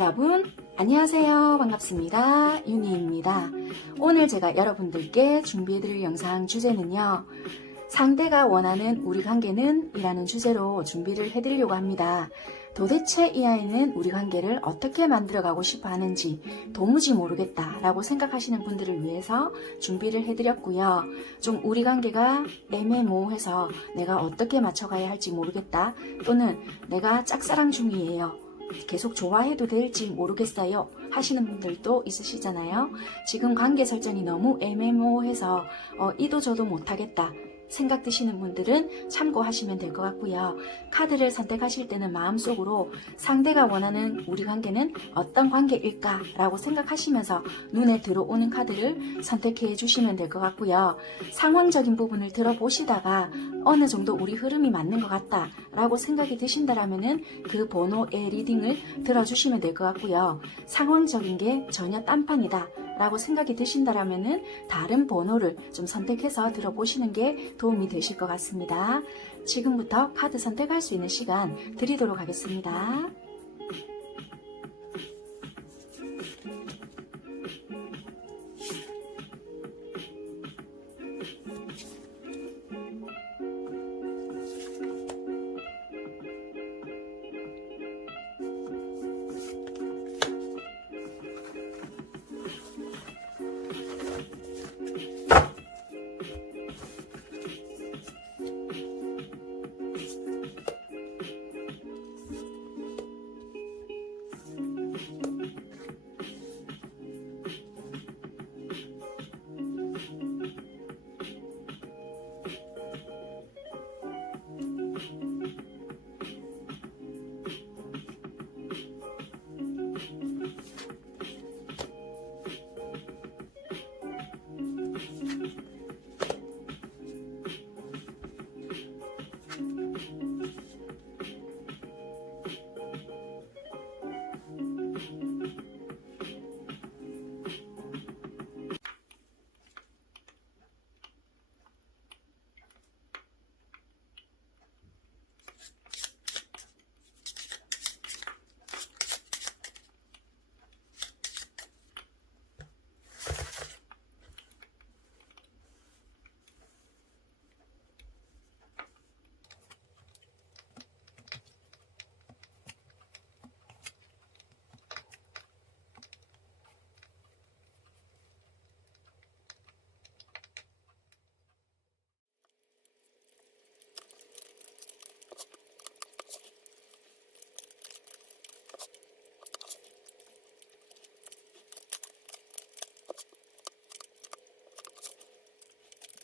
여러분 안녕하세요. 반갑습니다. 윤희입니다. 오늘 제가 여러분들께 준비해드릴 영상 주제는요, 상대가 원하는 우리 관계는 이라는 주제로 준비를 해드리려고 합니다. 도대체 이 아이는 우리 관계를 어떻게 만들어가고 싶어 하는지 도무지 모르겠다 라고 생각하시는 분들을 위해서 준비를 해드렸고요. 좀 우리 관계가 애매모호해서 내가 어떻게 맞춰가야 할지 모르겠다, 또는 내가 짝사랑 중이에요, 계속 좋아해도 될지 모르겠어요 하시는 분들도 있으시잖아요. 지금 관계 설정이 너무 애매모호해서 이도 저도 못하겠다 생각 드시는 분들은 참고하시면 될 것 같고요. 카드를 선택하실 때는 마음속으로 상대가 원하는 우리 관계는 어떤 관계일까 라고 생각하시면서 눈에 들어오는 카드를 선택해 주시면 될 것 같고요. 상황적인 부분을 들어보시다가 어느 정도 우리 흐름이 맞는 것 같다 라고 생각이 드신다라면 그 번호의 리딩을 들어주시면 될 것 같고요. 상황적인 게 전혀 딴판이다 라고 생각이 드신다라면 다른 번호를 좀 선택해서 들어보시는 게 도움이 되실 것 같습니다. 지금부터 카드 선택할 수 있는 시간 드리도록 하겠습니다.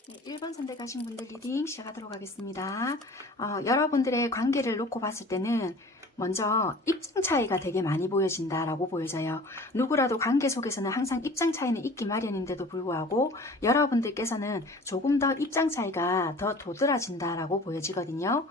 네, 1번 선택하신 분들 리딩 시작하도록 하겠습니다. 여러분들의 관계를 놓고 봤을 때는 먼저 입장 차이가 되게 많이 보여진다라고 보여져요. 누구라도 관계 속에서는 항상 입장 차이는 있기 마련인데도 불구하고 여러분들께서는 조금 더 입장 차이가 더 도드라진다라고 보여지거든요.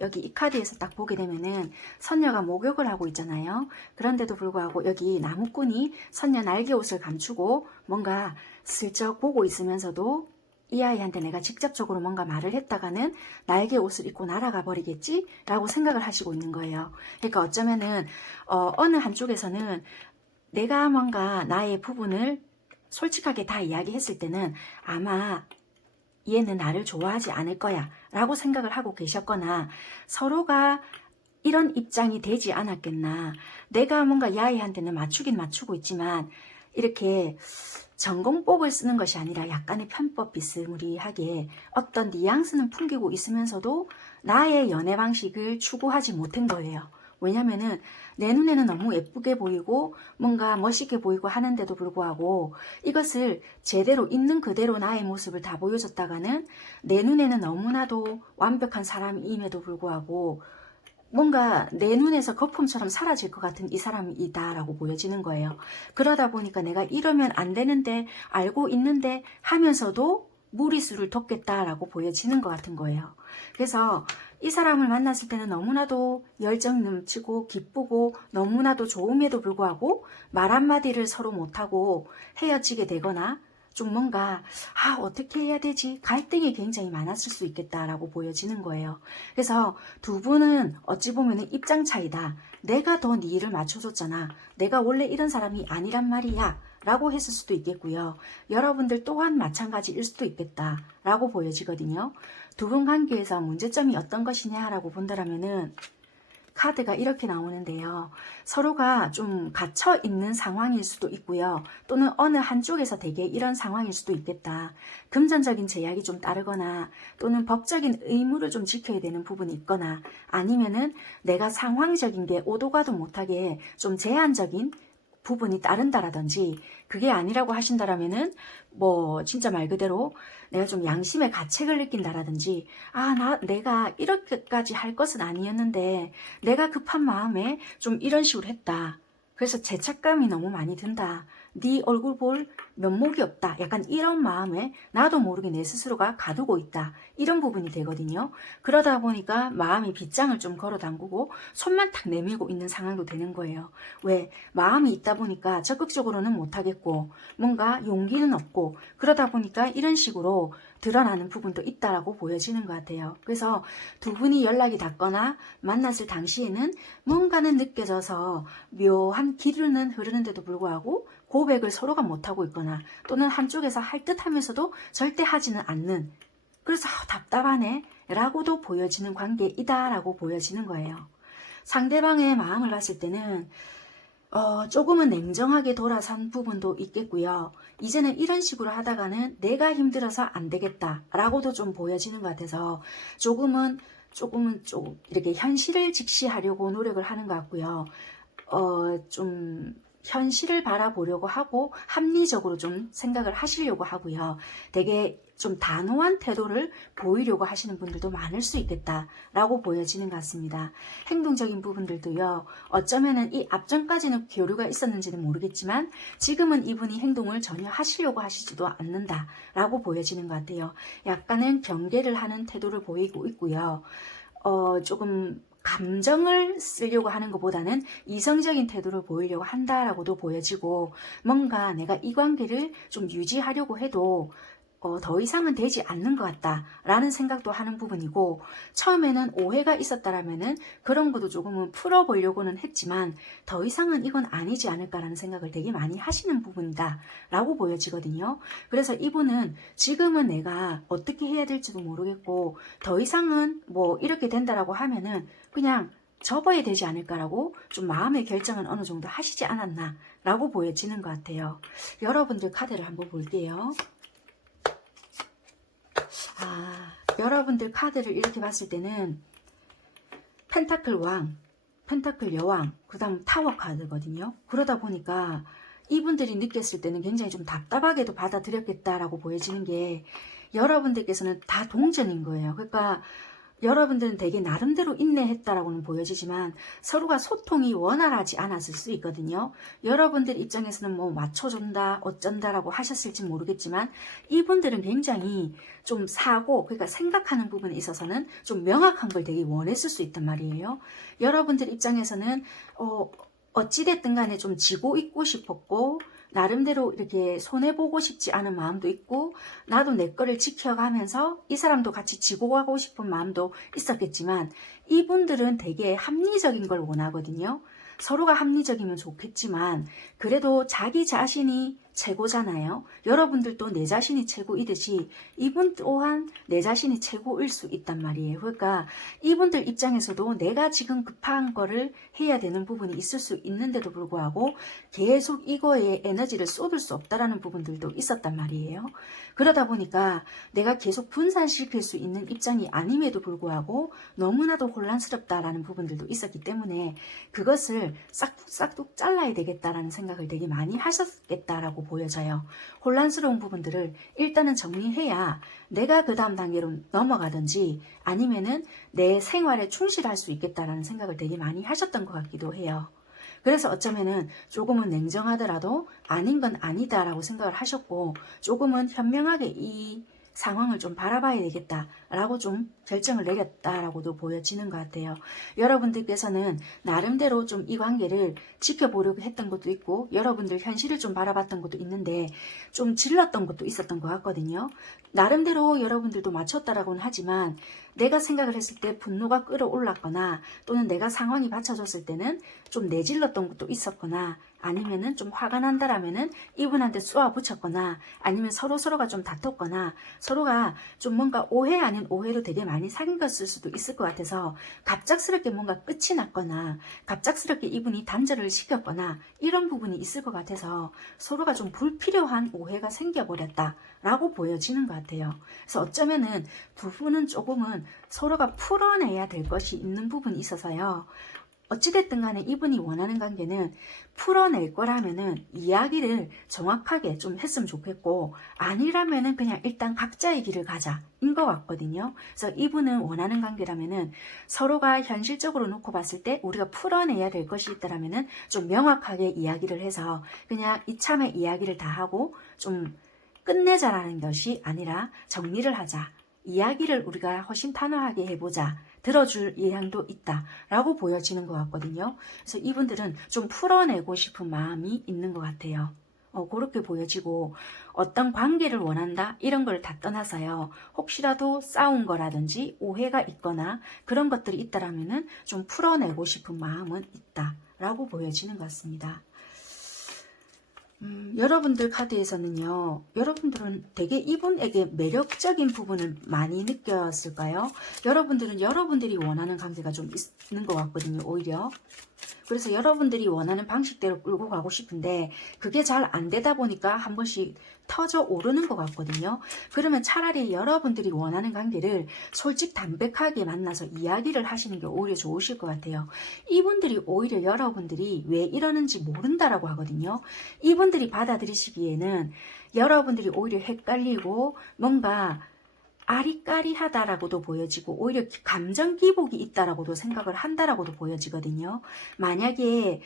여기 이 카드에서 딱 보게 되면은 선녀가 목욕을 하고 있잖아요. 그런데도 불구하고 여기 나무꾼이 선녀 날개 옷을 감추고 뭔가 슬쩍 보고 있으면서도 이 아이한테 내가 직접적으로 뭔가 말을 했다가는 날개 옷을 입고 날아가 버리겠지? 라고 생각을 하시고 있는 거예요. 그러니까 어쩌면은 어느 한쪽에서는 내가 뭔가 나의 부분을 솔직하게 다 이야기했을 때는 아마 얘는 나를 좋아하지 않을 거야 라고 생각을 하고 계셨거나, 서로가 이런 입장이 되지 않았겠나. 내가 뭔가 이 아이한테는 맞추긴 맞추고 있지만 이렇게 전공법을 쓰는 것이 아니라 약간의 편법 비스무리하게 어떤 뉘앙스는 풍기고 있으면서도 나의 연애 방식을 추구하지 못한 거예요. 왜냐면은 내 눈에는 너무 예쁘게 보이고 뭔가 멋있게 보이고 하는데도 불구하고 이것을 제대로 있는 그대로 나의 모습을 다 보여줬다가는 내 눈에는 너무나도 완벽한 사람임에도 불구하고 뭔가 내 눈에서 거품처럼 사라질 것 같은 이 사람이다 라고 보여지는 거예요. 그러다 보니까 내가 이러면 안 되는데 알고 있는데 하면서도 무리수를 뒀겠다라고 보여지는 것 같은 거예요. 그래서 이 사람을 만났을 때는 너무나도 열정 넘치고 기쁘고 너무나도 좋음에도 불구하고 말 한마디를 서로 못하고 헤어지게 되거나 좀 뭔가 어떻게 해야 되지? 갈등이 굉장히 많았을 수 있겠다라고 보여지는 거예요. 그래서 두 분은 어찌 보면 입장 차이다 내가 더 네 일을 맞춰줬잖아. 내가 원래 이런 사람이 아니란 말이야. 라고 했을 수도 있겠고요. 여러분들 또한 마찬가지일 수도 있겠다. 라고 보여지거든요. 두 분 관계에서 문제점이 어떤 것이냐라고 본다면은 카드가 이렇게 나오는데요. 서로가 좀 갇혀 있는 상황일 수도 있고요. 또는 어느 한쪽에서 되게 이런 상황일 수도 있겠다. 금전적인 제약이 좀 따르거나 또는 법적인 의무를 좀 지켜야 되는 부분이 있거나 아니면은 내가 상황적인 게 오도 가도 못하게 좀 제한적인 부분이 따른다라든지 그게 아니라고 하신다라면은 뭐 진짜 말 그대로 내가 좀 양심의 가책을 느낀다라든지 내가 이렇게까지 할 것은 아니었는데 내가 급한 마음에 좀 이런 식으로 했다. 그래서 죄책감이 너무 많이 든다. 네 얼굴 볼 면목이 없다. 약간 이런 마음에 나도 모르게 내 스스로가 가두고 있다. 이런 부분이 되거든요. 그러다 보니까 마음이 빗장을 좀 걸어 담그고 손만 탁 내밀고 있는 상황도 되는 거예요. 왜? 마음이 있다 보니까 적극적으로는 못하겠고 뭔가 용기는 없고 그러다 보니까 이런 식으로 드러나는 부분도 있다라고 보여지는 것 같아요. 그래서 두 분이 연락이 닿거나 만났을 당시에는 뭔가는 느껴져서 묘한 기류는 흐르는데도 불구하고 고백을 서로가 못하고 있거나 또는 한쪽에서 할 듯 하면서도 절대 하지는 않는 그래서 답답하네 라고도 보여지는 관계이다 라고 보여지는 거예요. 상대방의 마음을 봤을 때는 조금은 냉정하게 돌아선 부분도 있겠고요. 이제는 이런 식으로 하다가는 내가 힘들어서 안 되겠다 라고도 좀 보여지는 것 같아서 조금은 이렇게 현실을 직시하려고 노력을 하는 것 같고요. 좀 현실을 바라보려고 하고 합리적으로 좀 생각을 하시려고 하고요. 되게 좀 단호한 태도를 보이려고 하시는 분들도 많을 수 있겠다라고 보여지는 것 같습니다. 행동적인 부분들도요. 어쩌면은 이 앞전까지는 교류가 있었는지는 모르겠지만 지금은 이분이 행동을 전혀 하시려고 하시지도 않는다라고 보여지는 것 같아요. 약간은 경계를 하는 태도를 보이고 있고요. 조금 감정을 쓰려고 하는 것보다는 이성적인 태도를 보이려고 한다라고도 보여지고 뭔가 내가 이 관계를 좀 유지하려고 해도 더 이상은 되지 않는 것 같다라는 생각도 하는 부분이고 처음에는 오해가 있었다라면은 그런 것도 조금은 풀어보려고는 했지만 더 이상은 이건 아니지 않을까라는 생각을 되게 많이 하시는 부분이다 라고 보여지거든요. 그래서 이분은 지금은 내가 어떻게 해야 될지도 모르겠고 더 이상은 뭐 이렇게 된다라고 하면은 그냥 접어야 되지 않을까라고 좀 마음의 결정은 어느 정도 하시지 않았나 라고 보여지는 것 같아요. 여러분들 카드를 한번 볼게요. 여러분들 카드를 이렇게 봤을 때는 펜타클 왕, 펜타클 여왕, 그 다음 타워 카드거든요. 그러다 보니까 이분들이 느꼈을 때는 굉장히 좀 답답하게도 받아들였겠다라고 보여지는 게 여러분들께서는 다 동전인 거예요. 그러니까 여러분들은 되게 나름대로 인내했다라고는 보여지지만 서로가 소통이 원활하지 않았을 수 있거든요. 여러분들 입장에서는 뭐 맞춰준다 어쩐다라고 하셨을지 모르겠지만 이분들은 굉장히 좀 그러니까 생각하는 부분에 있어서는 좀 명확한 걸 되게 원했을 수 있단 말이에요. 여러분들 입장에서는 어찌됐든 간에 좀 지고 있고 싶었고 나름대로 이렇게 손해보고 싶지 않은 마음도 있고 나도 내 거를 지켜가면서 이 사람도 같이 지고 가고 싶은 마음도 있었겠지만 이분들은 되게 합리적인 걸 원하거든요. 서로가 합리적이면 좋겠지만 그래도 자기 자신이 최고잖아요. 여러분들도 내 자신이 최고이듯이 이분 또한 내 자신이 최고일 수 있단 말이에요. 그러니까 이분들 입장에서도 내가 지금 급한 거를 해야 되는 부분이 있을 수 있는데도 불구하고 계속 이거에 에너지를 쏟을 수 없다라는 부분들도 있었단 말이에요. 그러다 보니까 내가 계속 분산시킬 수 있는 입장이 아님에도 불구하고 너무나도 혼란스럽다라는 부분들도 있었기 때문에 그것을 싹둑 잘라야 되겠다라는 생각을 되게 많이 하셨겠다라고 보여져요. 혼란스러운 부분들을 일단은 정리해야 내가 그 다음 단계로 넘어가든지 아니면은 내 생활에 충실할 수 있겠다라는 생각을 되게 많이 하셨던 것 같기도 해요. 그래서 어쩌면은 조금은 냉정하더라도 아닌 건 아니다라고 생각을 하셨고 조금은 현명하게 이 상황을 좀 바라봐야 되겠다라고 좀 결정을 내렸다라고도 보여지는 것 같아요. 여러분들께서는 나름대로 좀 이 관계를 지켜보려고 했던 것도 있고 여러분들 현실을 좀 바라봤던 것도 있는데 좀 질렀던 것도 있었던 것 같거든요. 나름대로 여러분들도 맞췄다라고는 하지만 내가 생각을 했을 때 분노가 끌어올랐거나 또는 내가 상황이 받쳐졌을 때는 좀 내질렀던 것도 있었거나 아니면은 좀 화가 난다라면은 이분한테 쏘아 붙였거나 아니면 서로가 좀 다퉜거나 서로가 좀 뭔가 오해 아닌 오해로 되게 많이 사귀었을 수도 있을 것 같아서 갑작스럽게 뭔가 끝이 났거나 갑작스럽게 이분이 단절을 시켰거나 이런 부분이 있을 것 같아서 서로가 좀 불필요한 오해가 생겨버렸다라고 보여지는 것 같아요. 그래서 어쩌면은 두 분은 조금은 서로가 풀어내야 될 것이 있는 부분이 있어서요. 어찌됐든 간에 이분이 원하는 관계는 풀어낼 거라면은 이야기를 정확하게 좀 했으면 좋겠고 아니라면은 그냥 일단 각자의 길을 가자 인 것 같거든요. 그래서 이분은 원하는 관계라면은 서로가 현실적으로 놓고 봤을 때 우리가 풀어내야 될 것이 있다라면은 좀 명확하게 이야기를 해서 그냥 이참에 이야기를 다 하고 좀 끝내자라는 것이 아니라 정리를 하자. 이야기를 우리가 허심탄회하게 해보자. 들어줄 의향도 있다라고 보여지는 것 같거든요. 그래서 이분들은 좀 풀어내고 싶은 마음이 있는 것 같아요. 그렇게 보여지고 어떤 관계를 원한다 이런 걸 다 떠나서요. 혹시라도 싸운 거라든지 오해가 있거나 그런 것들이 있다라면은 좀 풀어내고 싶은 마음은 있다라고 보여지는 것 같습니다. 여러분들 카드에서는요. 여러분들은 되게 이분에게 매력적인 부분을 많이 느꼈을까요? 여러분들은 여러분들이 원하는 관계가 좀 있는 것 같거든요. 오히려. 그래서 여러분들이 원하는 방식대로 끌고 가고 싶은데 그게 잘 안 되다 보니까 한 번씩 터져 오르는 것 같거든요. 그러면 차라리 여러분들이 원하는 관계를 솔직 담백하게 만나서 이야기를 하시는 게 오히려 좋으실 것 같아요. 이분들이 오히려 여러분들이 왜 이러는지 모른다라고 하거든요. 이분들이 받아들이시기에는 여러분들이 오히려 헷갈리고 뭔가 아리까리하다라고도 보여지고 오히려 감정 기복이 있다라고도 생각을 한다라고도 보여지거든요. 만약에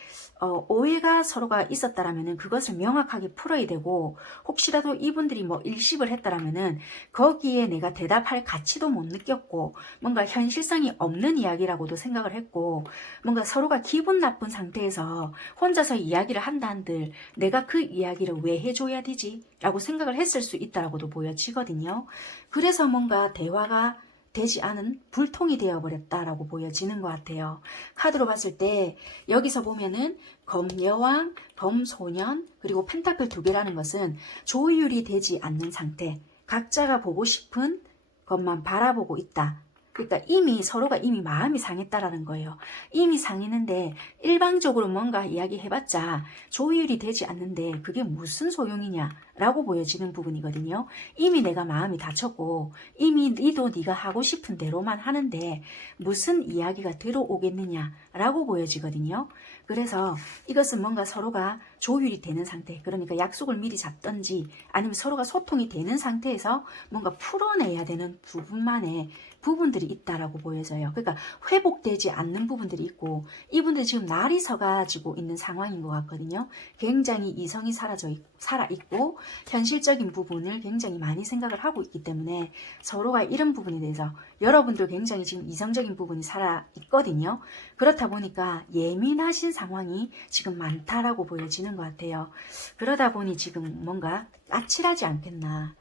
오해가 서로가 있었다라면은 그것을 명확하게 풀어야 되고 혹시라도 이분들이 뭐 일십을 했다라면은 거기에 내가 대답할 가치도 못 느꼈고 뭔가 현실성이 없는 이야기라고도 생각을 했고 뭔가 서로가 기분 나쁜 상태에서 혼자서 이야기를 한다 한들 내가 그 이야기를 왜 해줘야 되지? 라고 생각을 했을 수 있다라고도 보여지거든요. 그래서 뭔가 대화가 되지 않은 불통이 되어버렸다라고 보여지는 것 같아요. 카드로 봤을 때 여기서 보면은 검여왕, 검소년, 그리고 펜타클 2개라는 것은 조율이 되지 않는 상태. 각자가 보고 싶은 것만 바라보고 있다. 그러니까 서로가 이미 마음이 상했다라는 거예요. 이미 상했는데 일방적으로 뭔가 이야기해봤자 조율이 되지 않는데 그게 무슨 소용이냐라고 보여지는 부분이거든요. 이미 내가 마음이 다쳤고 이미 니도 네가 하고 싶은 대로만 하는데 무슨 이야기가 들어오겠느냐라고 보여지거든요. 그래서 이것은 뭔가 서로가 조율이 되는 상태, 그러니까 약속을 미리 잡던지 아니면 서로가 소통이 되는 상태에서 뭔가 풀어내야 되는 부분만의 부분들이 있다라고 보여져요. 그러니까 회복되지 않는 부분들이 있고 이분들 지금 날이 서가지고 있는 상황인 것 같거든요. 굉장히 이성이 살아있고 현실적인 부분을 굉장히 많이 생각을 하고 있기 때문에 서로가 이런 부분에 대해서 여러분들 굉장히 지금 이성적인 부분이 살아있거든요. 그렇다 보니까 예민하신 상황이 지금 많다라고 보여지는 것 같아요. 그러다 보니 지금 뭔가 까칠하지 않겠나.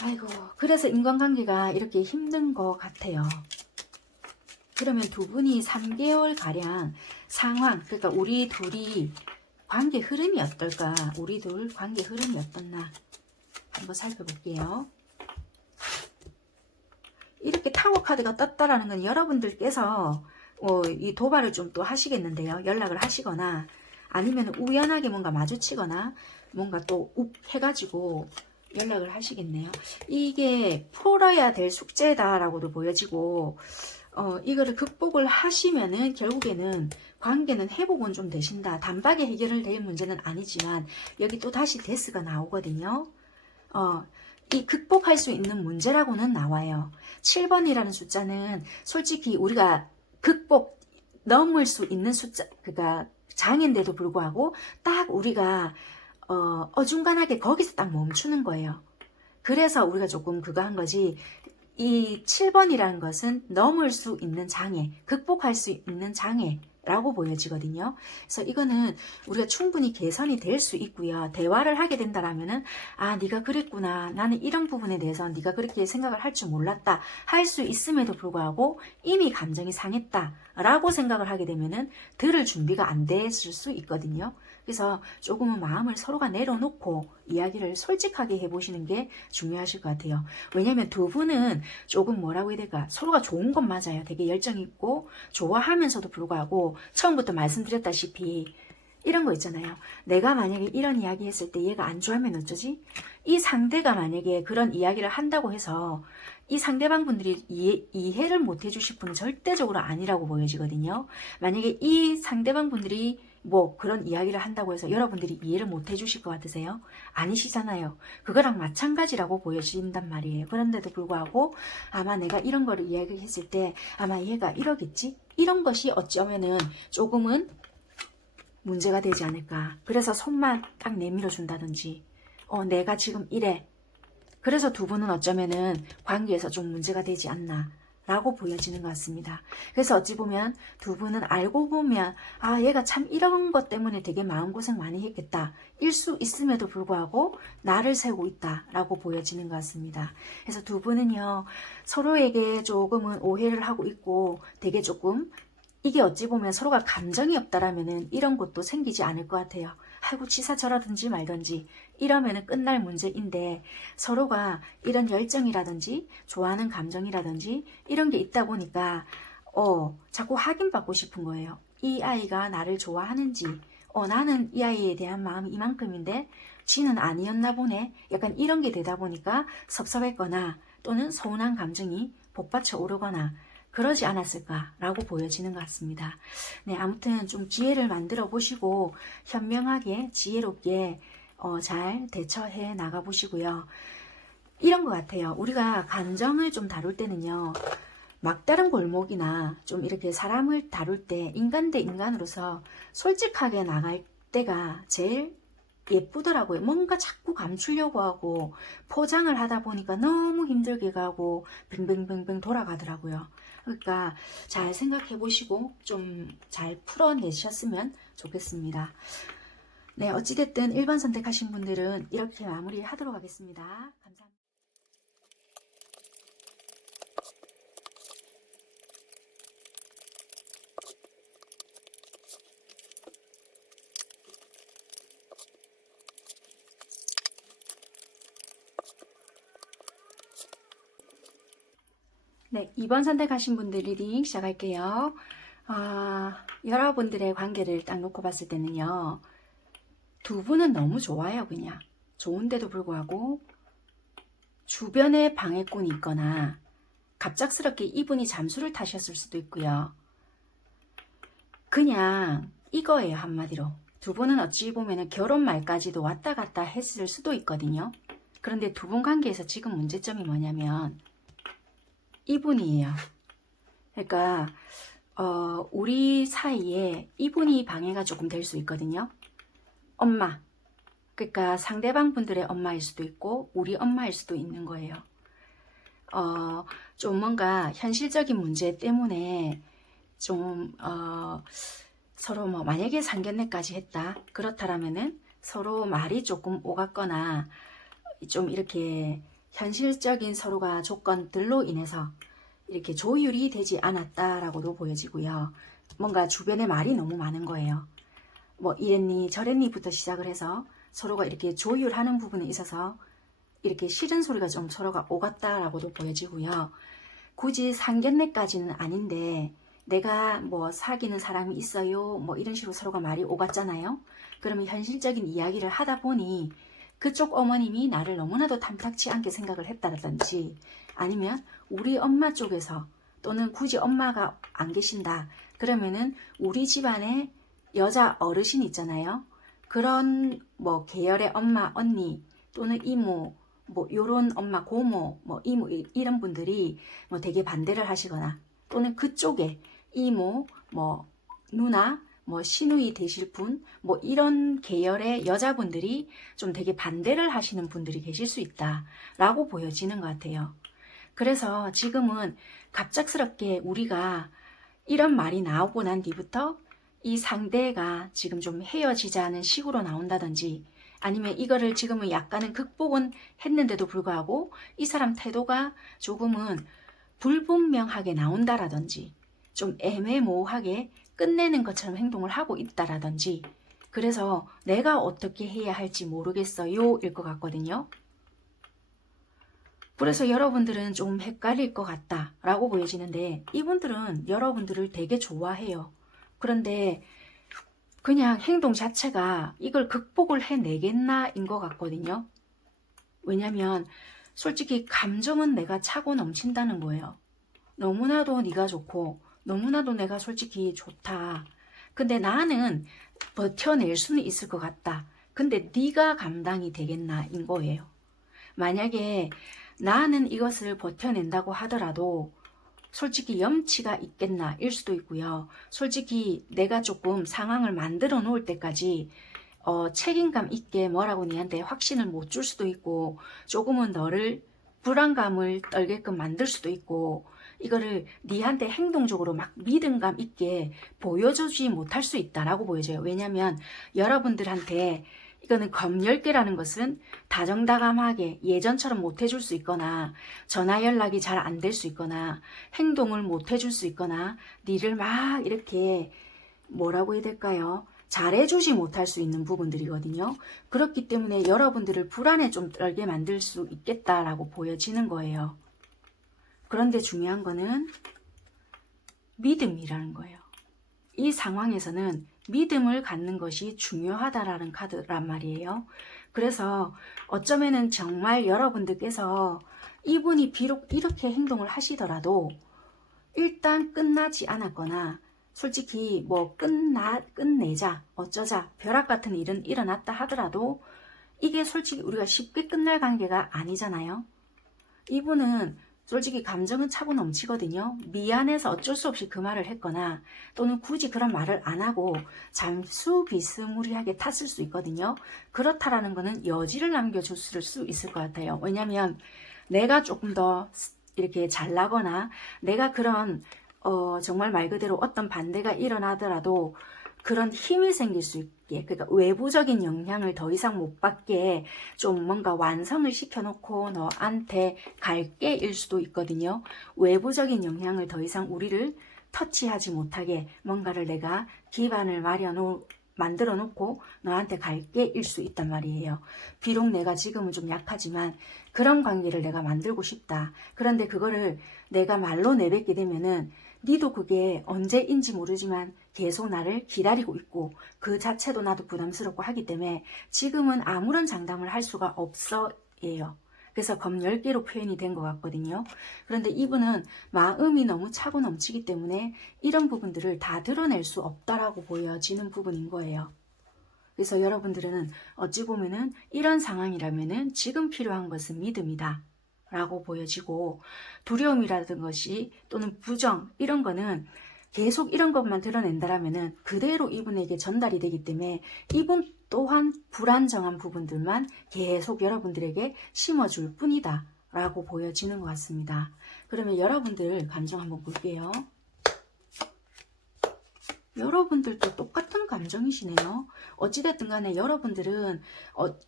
아이고, 그래서 인간관계가 이렇게 힘든 것 같아요. 그러면 두 분이 3개월가량 상황, 그러니까 우리 둘이 관계 흐름이 어떨까? 우리 둘 관계 흐름이 어떻나? 한번 살펴볼게요. 이렇게 타워 카드가 떴다라는 건 여러분들께서 이 도발을 좀 또 하시겠는데요. 연락을 하시거나 아니면 우연하게 뭔가 마주치거나 뭔가 또 욱 해가지고 연락을 하시겠네요. 이게 풀어야 될 숙제다라고도 보여지고 이거를 극복을 하시면은 결국에는 관계는 회복은 좀 되신다. 단박에 해결을 될 문제는 아니지만 여기 또 다시 데스가 나오거든요. 이 극복할 수 있는 문제라고는 나와요. 7번이라는 숫자는 솔직히 우리가 넘을 수 있는 숫자, 그러니까 장인데도 불구하고 딱 우리가 어중간하게 거기서 딱 멈추는 거예요. 그래서 우리가 조금 그거 한 거지. 이 7번이라는 것은 넘을 수 있는 장애, 극복할 수 있는 장애라고 보여지거든요. 그래서 이거는 우리가 충분히 개선이 될 수 있고요. 대화를 하게 된다라면은 아, 네가 그랬구나. 나는 이런 부분에 대해서 네가 그렇게 생각을 할 줄 몰랐다. 할 수 있음에도 불구하고 이미 감정이 상했다라고 생각을 하게 되면은 들을 준비가 안 됐을 수 있거든요. 그래서 조금은 마음을 서로가 내려놓고 이야기를 솔직하게 해보시는 게 중요하실 것 같아요. 왜냐하면 두 분은 조금 뭐라고 해야 될까? 서로가 좋은 건 맞아요. 되게 열정 있고 좋아하면서도 불구하고 처음부터 말씀드렸다시피 이런 거 있잖아요. 내가 만약에 이런 이야기 했을 때 얘가 안 좋아하면 어쩌지? 이 상대가 만약에 그런 이야기를 한다고 해서 이 상대방 분들이 이해를 못 해주실 분은 절대적으로 아니라고 보여지거든요. 만약에 이 상대방 분들이 뭐 그런 이야기를 한다고 해서 여러분들이 이해를 못 해주실 것 같으세요? 아니시잖아요. 그거랑 마찬가지라고 보여진단 말이에요. 그런데도 불구하고 아마 내가 이런 거를 이야기했을 때 아마 얘가 이러겠지? 이런 것이 어쩌면은 조금은 문제가 되지 않을까. 그래서 손만 딱 내밀어 준다든지 내가 지금 이래. 그래서 두 분은 어쩌면은 관계에서 좀 문제가 되지 않나 라고 보여지는 것 같습니다. 그래서 어찌 보면 두 분은 알고 보면 아, 얘가 참 이런 것 때문에 되게 마음고생 많이 했겠다 일 수 있음에도 불구하고 나를 세우고 있다 라고 보여지는 것 같습니다. 그래서 두 분은요 서로에게 조금은 오해를 하고 있고 되게 조금 이게 어찌 보면 서로가 감정이 없다라면은 이런 것도 생기지 않을 것 같아요. 아이고 치사 저라든지 말든지 이러면은 끝날 문제인데 서로가 이런 열정이라든지 좋아하는 감정이라든지 이런 게 있다 보니까 자꾸 확인받고 싶은 거예요. 이 아이가 나를 좋아하는지 나는 이 아이에 대한 마음이 이만큼인데 지는 아니었나 보네. 약간 이런 게 되다 보니까 섭섭했거나 또는 서운한 감정이 복받쳐 오르거나 그러지 않았을까라고 보여지는 것 같습니다. 네, 아무튼 좀 기회를 만들어 보시고 현명하게 지혜롭게 잘 대처해 나가 보시고요. 이런 것 같아요. 우리가 감정을 좀 다룰 때는요. 막다른 골목이나 좀 이렇게 사람을 다룰 때 인간 대 인간으로서 솔직하게 나갈 때가 제일 예쁘더라고요. 뭔가 자꾸 감추려고 하고 포장을 하다 보니까 너무 힘들게 가고 빙빙빙빙 돌아가더라고요. 그러니까 잘 생각해 보시고 좀 잘 풀어내셨으면 좋겠습니다. 네, 어찌됐든 1번 선택하신 분들은 이렇게 마무리하도록 하겠습니다. 감사합니다. 네, 2번 선택하신 분들 리딩 시작할게요. 여러분들의 관계를 딱 놓고 봤을 때는요. 두 분은 너무 좋아요, 그냥. 좋은데도 불구하고 주변에 방해꾼이 있거나 갑작스럽게 이분이 잠수를 타셨을 수도 있고요. 그냥 이거예요, 한마디로. 두 분은 어찌 보면 결혼 말까지도 왔다 갔다 했을 수도 있거든요. 그런데 두 분 관계에서 지금 문제점이 뭐냐면 이분이에요. 그러니까 우리 사이에 이분이 방해가 조금 될 수 있거든요. 엄마, 그러니까 상대방 분들의 엄마일 수도 있고 우리 엄마일 수도 있는 거예요. 좀 뭔가 현실적인 문제 때문에 좀 서로 뭐 만약에 상견례까지 했다 그렇다라면은 서로 말이 조금 오갔거나 좀 이렇게 현실적인 서로가 조건들로 인해서 이렇게 조율이 되지 않았다라고도 보여지고요. 뭔가 주변에 말이 너무 많은 거예요. 뭐 이랬니 저랬니부터 시작을 해서 서로가 이렇게 조율하는 부분에 있어서 이렇게 싫은 소리가 좀 서로가 오갔다라고도 보여지고요. 굳이 상견례까지는 아닌데 내가 뭐 사귀는 사람이 있어요 뭐 이런 식으로 서로가 말이 오갔잖아요. 그러면 현실적인 이야기를 하다 보니 그쪽 어머님이 나를 너무나도 탐탁치 않게 생각을 했다든지 아니면 우리 엄마 쪽에서 또는 굳이 엄마가 안 계신다 그러면은 우리 집안에 여자 어르신 있잖아요. 그런 뭐 계열의 엄마 언니 또는 이모 뭐 요런 엄마 고모 뭐 이모 이런 분들이 뭐 되게 반대를 하시거나 또는 그쪽에 이모 뭐 누나 뭐 시누이 되실 분, 뭐 이런 계열의 여자분들이 좀 되게 반대를 하시는 분들이 계실 수 있다라고 보여지는 것 같아요. 그래서 지금은 갑작스럽게 우리가 이런 말이 나오고 난 뒤부터 이 상대가 지금 좀 헤어지자는 식으로 나온다든지, 아니면 이거를 지금은 약간은 극복은 했는데도 불구하고 이 사람 태도가 조금은 불분명하게 나온다라든지, 좀 애매모호하게 끝내는 것처럼 행동을 하고 있다라든지, 그래서 내가 어떻게 해야 할지 모르겠어요 일 것 같거든요. 그래서 여러분들은 좀 헷갈릴 것 같다라고 보여지는데, 이분들은 여러분들을 되게 좋아해요. 그런데 그냥 행동 자체가 이걸 극복을 해내겠나인 것 같거든요. 왜냐면 솔직히 감정은 내가 차고 넘친다는 거예요. 너무나도 네가 좋고 너무나도 내가 솔직히 좋다. 근데 나는 버텨낼 수는 있을 것 같다. 근데 네가 감당이 되겠나인 거예요. 만약에 나는 이것을 버텨낸다고 하더라도 솔직히 염치가 있겠나 일 수도 있고요. 솔직히 내가 조금 상황을 만들어 놓을 때까지 책임감 있게 뭐라고 니한테 확신을 못 줄 수도 있고, 조금은 너를 불안감을 떨게끔 만들 수도 있고, 이거를 니한테 행동적으로 막 믿음감 있게 보여주지 못할 수 있다라고 보여져요. 왜냐하면 여러분들한테 이거는 검 10개라는 것은 다정다감하게 예전처럼 못 해줄 수 있거나, 전화 연락이 잘 안 될 수 있거나, 행동을 못 해줄 수 있거나, 니를 막 이렇게 뭐라고 해야 될까요? 잘해주지 못할 수 있는 부분들이거든요. 그렇기 때문에 여러분들을 불안에 좀 떨게 만들 수 있겠다라고 보여지는 거예요. 그런데 중요한 거는 믿음이라는 거예요. 이 상황에서는 믿음을 갖는 것이 중요하다라는 카드란 말이에요. 그래서 어쩌면은 정말 여러분들께서 이분이 비록 이렇게 행동을 하시더라도 일단 끝나지 않았거나, 솔직히 뭐 끝내자 어쩌자 벼락 같은 일은 일어났다 하더라도 이게 솔직히 우리가 쉽게 끝날 관계가 아니잖아요. 이분은 솔직히 감정은 차고 넘치거든요. 미안해서 어쩔 수 없이 그 말을 했거나, 또는 굳이 그런 말을 안 하고 잠수 비스무리하게 탔을 수 있거든요. 그렇다라는 거는 여지를 남겨줄 수 있을 것 같아요. 왜냐면 내가 조금 더 이렇게 잘나거나, 내가 그런 정말 말 그대로 어떤 반대가 일어나더라도 그런 힘이 생길 수 있게, 그러니까 외부적인 영향을 더 이상 못 받게 좀 뭔가 완성을 시켜놓고 너한테 갈게 일 수도 있거든요. 외부적인 영향을 더 이상 우리를 터치하지 못하게 뭔가를 내가 기반을 만들어 놓고 너한테 갈게 일 수 있단 말이에요. 비록 내가 지금은 좀 약하지만 그런 관계를 내가 만들고 싶다. 그런데 그거를 내가 말로 내뱉게 되면은 니도 그게 언제인지 모르지만 계속 나를 기다리고 있고, 그 자체도 나도 부담스럽고 하기 때문에 지금은 아무런 장담을 할 수가 없어예요. 그래서 검 10개로 표현이 된 것 같거든요. 그런데 이분은 마음이 너무 차고 넘치기 때문에 이런 부분들을 다 드러낼 수 없다라고 보여지는 부분인 거예요. 그래서 여러분들은 어찌 보면은 이런 상황이라면은 지금 필요한 것은 믿음이다 라고 보여지고, 두려움이라든 것이 또는 부정 이런 거는 계속 이런 것만 드러낸다라면은 그대로 이분에게 전달이 되기 때문에 이분 또한 불안정한 부분들만 계속 여러분들에게 심어줄 뿐이다 라고 보여지는 것 같습니다. 그러면 여러분들 감정 한번 볼게요. 여러분들도 똑같은 감정이시네요. 어찌됐든 간에 여러분들은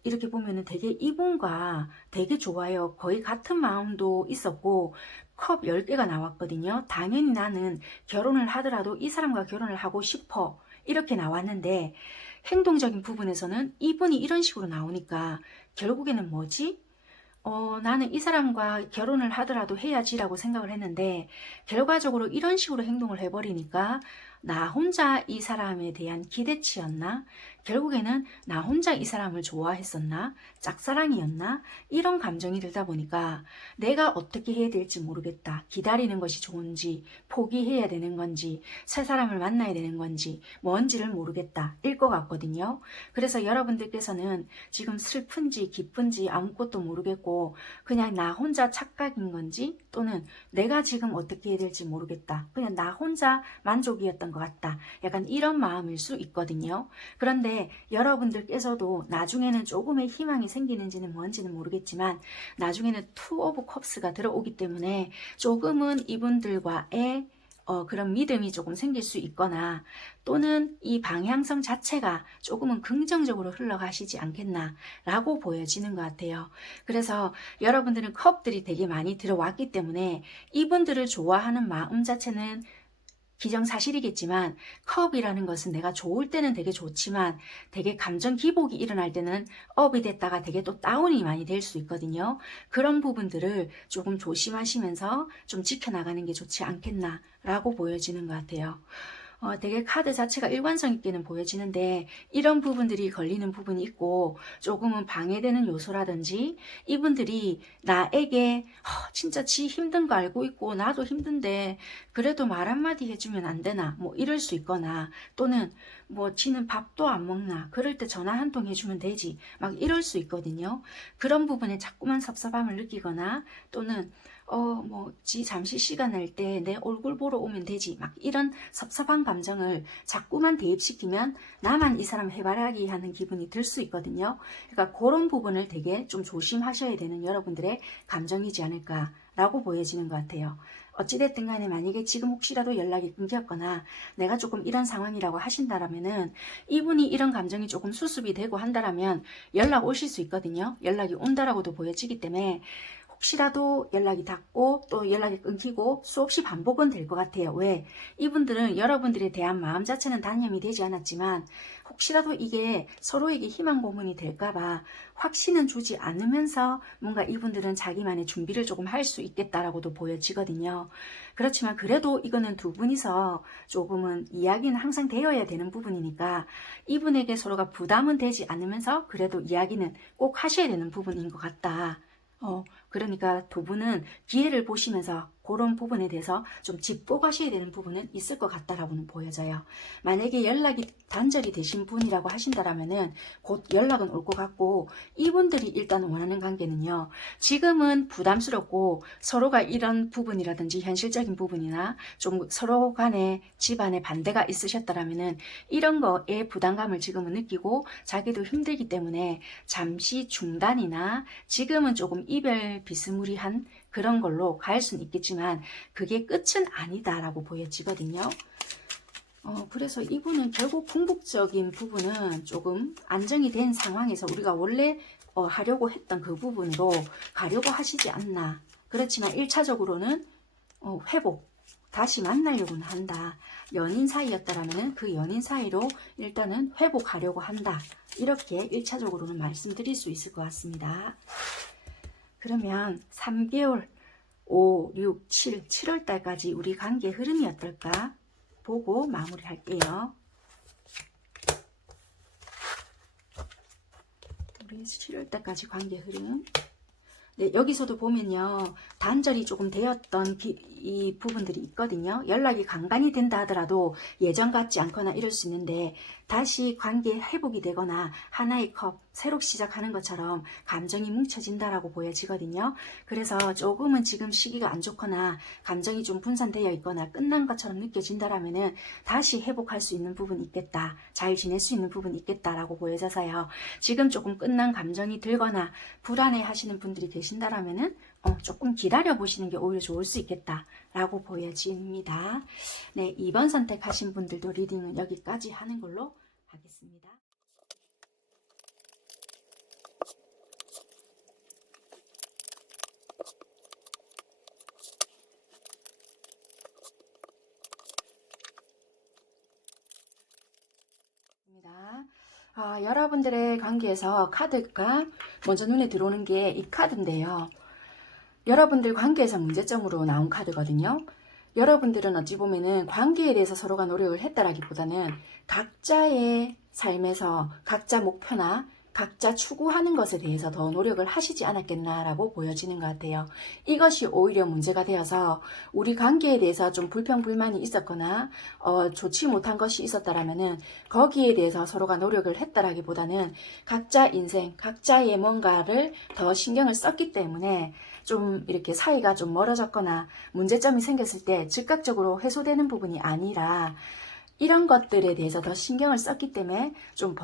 이렇게 보면은 되게 이분과 되게 좋아요. 거의 같은 마음도 있었고, 컵 10개가 나왔거든요. 당연히 나는 결혼을 하더라도 이 사람과 결혼을 하고 싶어 이렇게 나왔는데, 행동적인 부분에서는 이분이 이런 식으로 나오니까 결국에는 뭐지? 나는 이 사람과 결혼을 하더라도 해야지라고 생각을 했는데 결과적으로 이런 식으로 행동을 해버리니까 나 혼자 이 사람에 대한 기대치였나? 결국에는 나 혼자 이 사람을 좋아했었나? 짝사랑이었나? 이런 감정이 들다 보니까 내가 어떻게 해야 될지 모르겠다. 기다리는 것이 좋은지, 포기해야 되는 건지, 새 사람을 만나야 되는 건지, 뭔지를 모르겠다. 일 것 같거든요. 그래서 여러분들께서는 지금 슬픈지 기쁜지 아무것도 모르겠고 그냥 나 혼자 착각인 건지 또는 내가 지금 어떻게 해야 될지 모르겠다. 그냥 나 혼자 만족이었던 것 같다. 약간 이런 마음일 수 있거든요. 그런데 여러분들께서도 나중에는 조금의 희망이 생기는지는 뭔지는 모르겠지만 나중에는 투 오브 컵스가 들어오기 때문에 조금은 이분들과의 그런 믿음이 조금 생길 수 있거나 또는 이 방향성 자체가 조금은 긍정적으로 흘러가시지 않겠나 라고 보여지는 것 같아요. 그래서 여러분들은 컵들이 되게 많이 들어왔기 때문에 이분들을 좋아하는 마음 자체는 기정사실이겠지만 컵이라는 것은 내가 좋을 때는 되게 좋지만 되게 감정 기복이 일어날 때는 업이 됐다가 되게 또 다운이 많이 될 수 있거든요. 그런 부분들을 조금 조심하시면서 좀 지켜나가는 게 좋지 않겠나 라고 보여지는 것 같아요. 되게 카드 자체가 일관성 있게는 보여지는데 이런 부분들이 걸리는 부분이 있고 조금은 방해되는 요소라든지 이분들이 나에게 진짜 지 힘든 거 알고 있고 나도 힘든데 그래도 말 한마디 해주면 안 되나 뭐 이럴 수 있거나 또는 뭐 지는 밥도 안 먹나 그럴 때 전화 한 통 해주면 되지 막 이럴 수 있거든요. 그런 부분에 자꾸만 섭섭함을 느끼거나 또는 지 잠시 시간 날 때 내 얼굴 보러 오면 되지 막 이런 섭섭한 감정을 자꾸만 대입시키면 나만 이 사람 해바라기 하는 기분이 들 수 있거든요. 그러니까 그런 부분을 되게 좀 조심하셔야 되는 여러분들의 감정이지 않을까 라고 보여지는 것 같아요. 어찌됐든 간에 만약에 지금 혹시라도 연락이 끊겼거나 내가 조금 이런 상황이라고 하신다라면은 이분이 이런 감정이 조금 수습이 되고 한다라면 연락 오실 수 있거든요. 연락이 온다라고도 보여지기 때문에 혹시라도 연락이 닿고 또 연락이 끊기고 수없이 반복은 될 것 같아요. 왜? 이분들은 여러분들에 대한 마음 자체는 단념이 되지 않았지만 혹시라도 이게 서로에게 희망 고문이 될까봐 확신은 주지 않으면서 뭔가 이분들은 자기만의 준비를 조금 할 수 있겠다라고도 보여지거든요. 그렇지만 그래도 이거는 두 분이서 조금은 이야기는 항상 되어야 되는 부분이니까 이분에게 서로가 부담은 되지 않으면서 그래도 이야기는 꼭 하셔야 되는 부분인 것 같다. 그러니까 두 분은 기회를 보시면서 그런 부분에 대해서 좀 짚고 가셔야 되는 부분은 있을 것 같다라고는 보여져요. 만약에 연락이 단절이 되신 분이라고 하신다라면은 곧 연락은 올 것 같고 이분들이 일단 원하는 관계는요. 지금은 부담스럽고 서로가 이런 부분이라든지 현실적인 부분이나 좀 서로 간에 집안에 반대가 있으셨다라면은 이런 거에 부담감을 지금은 느끼고 자기도 힘들기 때문에 잠시 중단이나 지금은 조금 이별 비스무리한 그런 걸로 갈 수는 있겠지만 그게 끝은 아니다라고 보여지거든요. 그래서 이분은 결국 궁극적인 부분은 조금 안정이 된 상황에서 우리가 원래 하려고 했던 그 부분으로 가려고 하시지 않나. 그렇지만 1차적으로는 회복, 다시 만나려고는 한다. 연인 사이였다라면 그 연인 사이로 일단은 회복하려고 한다. 이렇게 1차적으로는 말씀드릴 수 있을 것 같습니다. 그러면 3개월, 5, 6, 7, 7월 달까지 우리 관계 흐름이 어떨까 보고 마무리할게요. 우리 7월 달까지 관계 흐름. 네, 여기서도 보면요. 단절이 조금 되었던 이 부분들이 있거든요. 연락이 간간히 된다 하더라도 예전 같지 않거나 이럴 수 있는데 다시 관계 회복이 되거나 하나의 컵, 새로 시작하는 것처럼 감정이 뭉쳐진다라고 보여지거든요. 그래서 조금은 지금 시기가 안 좋거나 감정이 좀 분산되어 있거나 끝난 것처럼 느껴진다라면은 다시 회복할 수 있는 부분이 있겠다. 잘 지낼 수 있는 부분이 있겠다라고 보여져서요. 지금 조금 끝난 감정이 들거나 불안해 하시는 분들이 계신다라면은 조금 기다려 보시는 게 오히려 좋을 수 있겠다라고 보여집니다. 네, 2번 선택하신 분들도 리딩은 여기까지 하는 걸로 하겠습니다. 여러분들의 관계에서 카드가 먼저 눈에 들어오는 게 이 카드인데요. 여러분들 관계에서 문제점으로 나온 카드거든요. 여러분들은 어찌 보면은 관계에 대해서 서로가 노력을 했다라기보다는 각자의 삶에서 각자 목표나 각자 추구하는 것에 대해서 더 노력을 하시지 않았겠나라고 보여지는 것 같아요. 이것이 오히려 문제가 되어서 우리 관계에 대해서 좀 불평불만이 있었거나 좋지 못한 것이 있었다라면은 거기에 대해서 서로가 노력을 했다라기보다는 각자 인생, 각자의 뭔가를 더 신경을 썼기 때문에 좀 이렇게 사이가 좀 멀어졌거나 문제점이 생겼을 때 즉각적으로 해소되는 부분이 아니라 이런 것들에 대해서 더 신경을 썼기 때문에 좀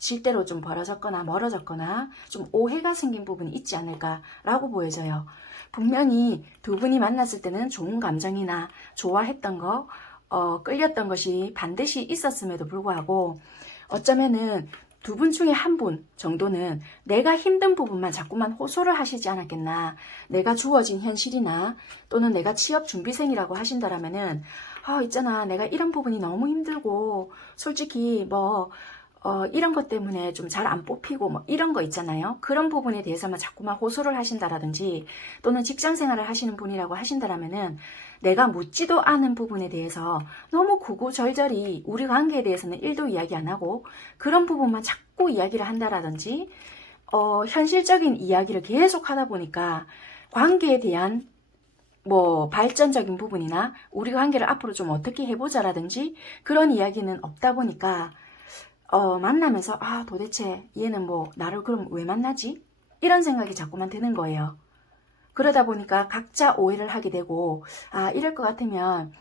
질 대로 좀 벌어졌거나 멀어졌거나 좀 오해가 생긴 부분이 있지 않을까라고 보여져요. 분명히 두 분이 만났을 때는 좋은 감정이나 좋아했던 거, 끌렸던 것이 반드시 있었음에도 불구하고 어쩌면은 두 분 중에 한 분 정도는 내가 힘든 부분만 자꾸만 호소를 하시지 않았겠나. 내가 주어진 현실이나 또는 내가 취업 준비생이라고 하신다라면은 있잖아. 내가 이런 부분이 너무 힘들고 솔직히 이런 것 때문에 좀 잘 안 뽑히고 이런 거 있잖아요. 그런 부분에 대해서만 자꾸만 호소를 하신다라든지 또는 직장 생활을 하시는 분이라고 하신다라면은 내가 묻지도 않은 부분에 대해서 너무 구구절절히 우리 관계에 대해서는 1도 이야기 안 하고 그런 부분만 자꾸 이야기를 한다라든지 현실적인 이야기를 계속 하다 보니까 관계에 대한 발전적인 부분이나 우리 관계를 앞으로 좀 어떻게 해보자라든지 그런 이야기는 없다 보니까 만나면서 도대체 얘는 나를 그럼 왜 만나지? 이런 생각이 자꾸만 드는 거예요. 그러다 보니까 각자 오해를 하게 되고 이럴 것 같으면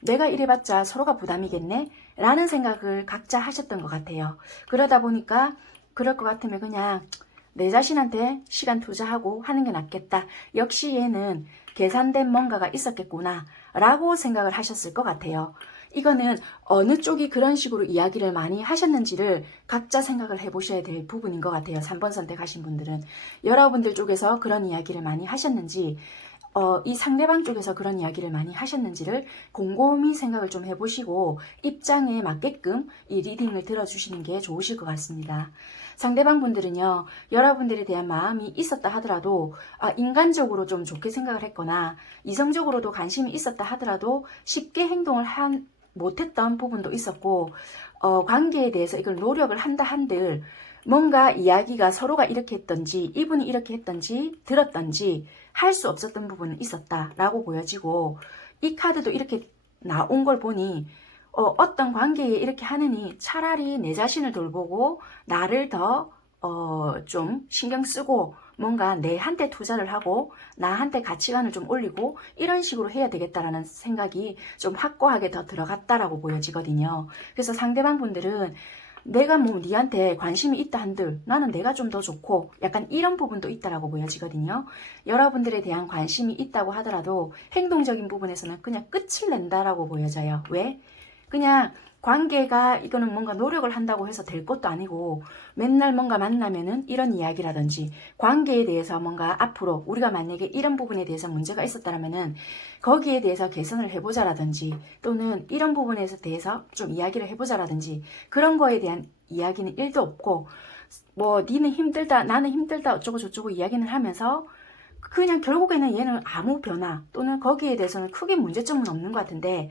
내가 이래봤자 서로가 부담이겠네? 라는 생각을 각자 하셨던 것 같아요. 그러다 보니까 그럴 것 같으면 그냥 내 자신한테 시간 투자하고 하는 게 낫겠다. 역시 얘는 계산된 뭔가가 있었겠구나 라고 생각을 하셨을 것 같아요. 이거는 어느 쪽이 그런 식으로 이야기를 많이 하셨는지를 각자 생각을 해보셔야 될 부분인 것 같아요. 3번 선택하신 분들은 여러분들 쪽에서 그런 이야기를 많이 하셨는지 이 상대방 쪽에서 그런 이야기를 많이 하셨는지를 곰곰이 생각을 좀 해보시고 입장에 맞게끔 이 리딩을 들어주시는 게 좋으실 것 같습니다. 상대방 분들은요, 여러분들에 대한 마음이 있었다 하더라도 인간적으로 좀 좋게 생각을 했거나 이성적으로도 관심이 있었다 하더라도 쉽게 행동을 못했던 부분도 있었고 관계에 대해서 이걸 노력을 한다 한들 뭔가 이야기가 서로가 이렇게 했던지 이분이 이렇게 했던지 들었던지 할 수 없었던 부분은 있었다라고 보여지고 이 카드도 이렇게 나온 걸 보니 어떤 관계에 이렇게 하느니 차라리 내 자신을 돌보고 나를 더 좀 신경 쓰고 뭔가 내한테 투자를 하고 나한테 가치관을 좀 올리고 이런 식으로 해야 되겠다라는 생각이 좀 확고하게 더 들어갔다라고 보여지거든요. 그래서 상대방 분들은 내가 니한테 관심이 있다 한들 나는 내가 좀 더 좋고 약간 이런 부분도 있다라고 보여지거든요. 여러분들에 대한 관심이 있다고 하더라도 행동적인 부분에서는 그냥 끝을 낸다라고 보여져요. 왜? 그냥 관계가 이거는 뭔가 노력을 한다고 해서 될 것도 아니고 맨날 뭔가 만나면은 이런 이야기라든지 관계에 대해서 뭔가 앞으로 우리가 만약에 이런 부분에 대해서 문제가 있었다면은 거기에 대해서 개선을 해보자라든지 또는 이런 부분에 대해서 좀 이야기를 해보자라든지 그런 거에 대한 이야기는 1도 없고 니는 힘들다 나는 힘들다 어쩌고 저쩌고 이야기는 하면서 그냥 결국에는 얘는 아무 변화 또는 거기에 대해서는 크게 문제점은 없는 것 같은데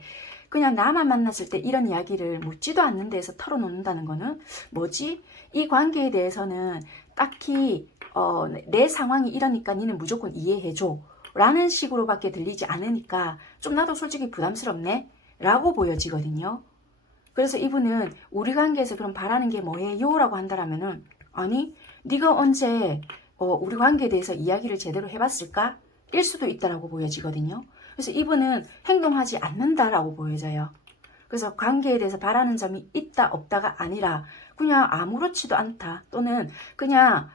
그냥 나만 만났을 때 이런 이야기를 묻지도 않는 데에서 털어놓는다는 거는 뭐지? 이 관계에 대해서는 딱히 내 상황이 이러니까 니는 무조건 이해해줘 라는 식으로밖에 들리지 않으니까 좀 나도 솔직히 부담스럽네 라고 보여지거든요. 그래서 이분은 우리 관계에서 그럼 바라는 게 뭐예요? 라고 한다라면은 아니 네가 언제 우리 관계에 대해서 이야기를 제대로 해봤을까? 일 수도 있다라고 보여지거든요. 그래서 이분은 행동하지 않는다라고 보여져요. 그래서 관계에 대해서 바라는 점이 있다 없다가 아니라 그냥 아무렇지도 않다 또는 그냥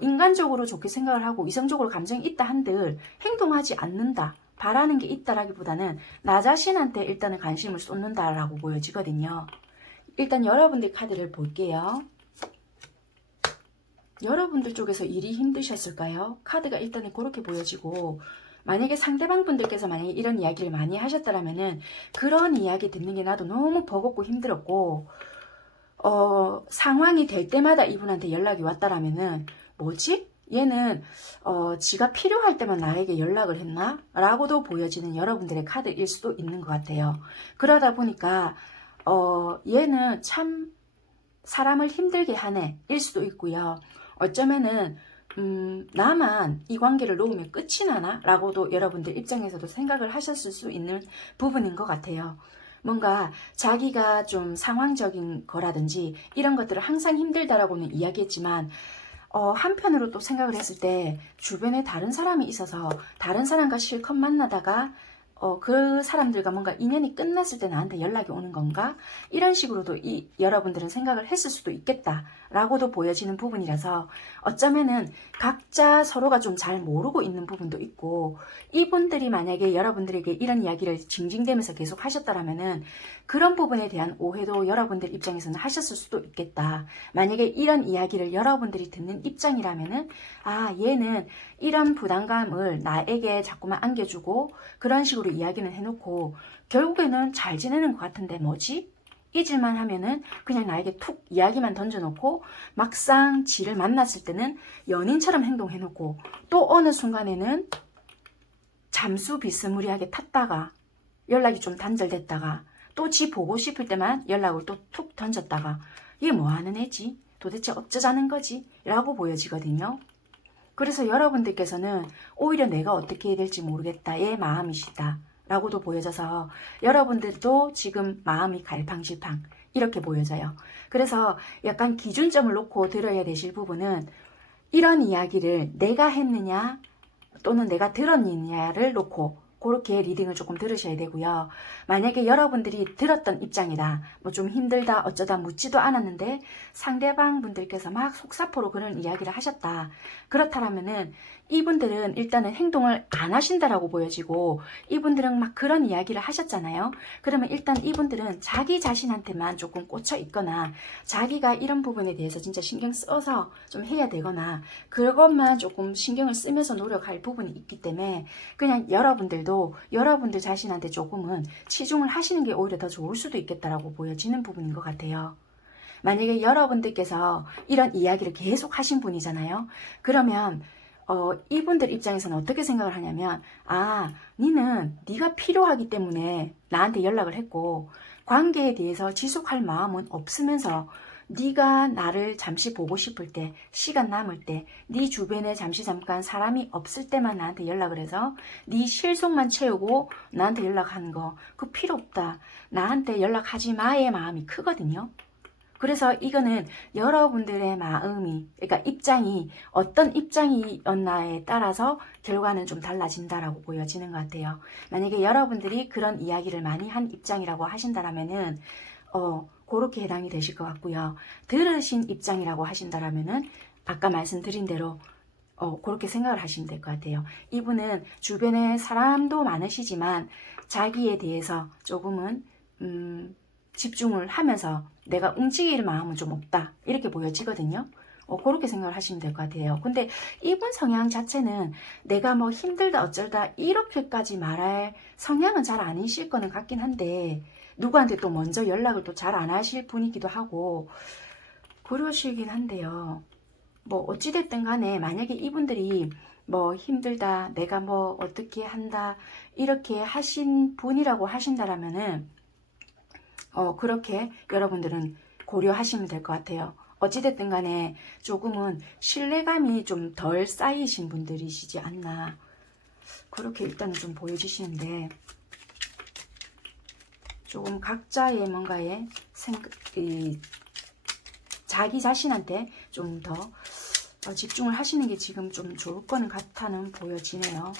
인간적으로 좋게 생각을 하고 이성적으로 감정이 있다 한들 행동하지 않는다. 바라는 게 있다라기보다는 나 자신한테 일단은 관심을 쏟는다라고 보여지거든요. 일단 여러분들 카드를 볼게요. 여러분들 쪽에서 일이 힘드셨을까요? 카드가 일단은 그렇게 보여지고 만약에 상대방 분들께서 만약에 이런 이야기를 많이 하셨다면은 그런 이야기 듣는 게 나도 너무 버겁고 힘들었고 상황이 될 때마다 이분한테 연락이 왔다라면은 뭐지? 얘는 지가 필요할 때만 나에게 연락을 했나? 라고도 보여지는 여러분들의 카드일 수도 있는 것 같아요. 그러다 보니까 얘는 참 사람을 힘들게 하네 일 수도 있고요. 어쩌면은 나만 이 관계를 놓으면 끝이 나나? 라고도 여러분들 입장에서도 생각을 하셨을 수 있는 부분인 것 같아요. 뭔가 자기가 좀 상황적인 거라든지 이런 것들을 항상 힘들다라고는 이야기했지만 한편으로 또 생각을 했을 때 주변에 다른 사람이 있어서 다른 사람과 실컷 만나다가 그 사람들과 뭔가 인연이 끝났을 때 나한테 연락이 오는 건가? 이런 식으로도 여러분들은 생각을 했을 수도 있겠다라고도 보여지는 부분이라서 어쩌면은 각자 서로가 좀 잘 모르고 있는 부분도 있고 이분들이 만약에 여러분들에게 이런 이야기를 징징대면서 계속 하셨다라면은 그런 부분에 대한 오해도 여러분들 입장에서는 하셨을 수도 있겠다. 만약에 이런 이야기를 여러분들이 듣는 입장이라면은 아, 얘는 이런 부담감을 나에게 자꾸만 안겨주고 그런 식으로 이야기는 해놓고 결국에는 잘 지내는 것 같은데 뭐지? 잊을만 하면은 그냥 나에게 툭 이야기만 던져놓고 막상 지를 만났을 때는 연인처럼 행동해놓고 또 어느 순간에는 잠수 비스무리하게 탔다가 연락이 좀 단절됐다가 또 지 보고 싶을 때만 연락을 또 툭 던졌다가 얘 뭐하는 애지? 도대체 어쩌자는 거지? 라고 보여지거든요. 그래서 여러분들께서는 오히려 내가 어떻게 해야 될지 모르겠다의 마음이시다 라고도 보여져서 여러분들도 지금 마음이 갈팡질팡 이렇게 보여져요. 그래서 약간 기준점을 놓고 들어야 되실 부분은 이런 이야기를 내가 했느냐 또는 내가 들었느냐를 놓고 그렇게 리딩을 조금 들으셔야 되고요. 만약에 여러분들이 들었던 입장이다. 뭐 좀 힘들다 어쩌다 묻지도 않았는데 상대방 분들께서 막 속사포로 그런 이야기를 하셨다. 그렇다면은 이분들은 일단은 행동을 안 하신다라고 보여지고 이분들은 막 그런 이야기를 하셨잖아요. 그러면 일단 이분들은 자기 자신한테만 조금 꽂혀 있거나 자기가 이런 부분에 대해서 진짜 신경 써서 좀 해야 되거나 그것만 조금 신경을 쓰면서 노력할 부분이 있기 때문에 그냥 여러분들도 여러분들 자신한테 조금은 치중을 하시는 게 오히려 더 좋을 수도 있겠다라고 보여지는 부분인 것 같아요. 만약에 여러분들께서 이런 이야기를 계속 하신 분이잖아요. 그러면 이분들 입장에서는 어떻게 생각을 하냐면 아, 니는 네가 필요하기 때문에 나한테 연락을 했고 관계에 대해서 지속할 마음은 없으면서 네가 나를 잠시 보고 싶을 때, 시간 남을 때, 네 주변에 잠깐 사람이 없을 때만 나한테 연락을 해서 네 실속만 채우고 나한테 연락하는 거 그거 필요 없다. 나한테 연락하지 마의 마음이 크거든요. 그래서 이거는 여러분들의 마음이, 그러니까 입장이 어떤 입장이었나에 따라서 결과는 좀 달라진다라고 보여지는 것 같아요. 만약에 여러분들이 그런 이야기를 많이 한 입장이라고 하신다라면은 그렇게 해당이 되실 것 같고요. 들으신 입장이라고 하신다라면은 아까 말씀드린 대로 그렇게 생각을 하시면 될 것 같아요. 이분은 주변에 사람도 많으시지만 자기에 대해서 조금은 집중을 하면서 내가 움직일 마음은 좀 없다 이렇게 보여지거든요. 그렇게 생각을 하시면 될 것 같아요. 근데 이분 성향 자체는 내가 뭐 힘들다 어쩔다 이렇게까지 말할 성향은 잘 아니실 거는 같긴 한데 누구한테 또 먼저 연락을 또 잘 안 하실 분이기도 하고 그러시긴 한데요. 뭐 어찌됐든 간에 만약에 이분들이 뭐 힘들다 내가 뭐 어떻게 한다 이렇게 하신 분이라고 하신다라면은 그렇게 여러분들은 고려하시면 될 것 같아요. 어찌됐든 간에 조금은 신뢰감이 좀 덜 쌓이신 분들이시지 않나 그렇게 일단은 좀 보여지시는데 조금 각자의 뭔가에 자기 자신한테 좀 더 집중을 하시는 게 지금 좀 좋을 거는 같아는 보여지네요.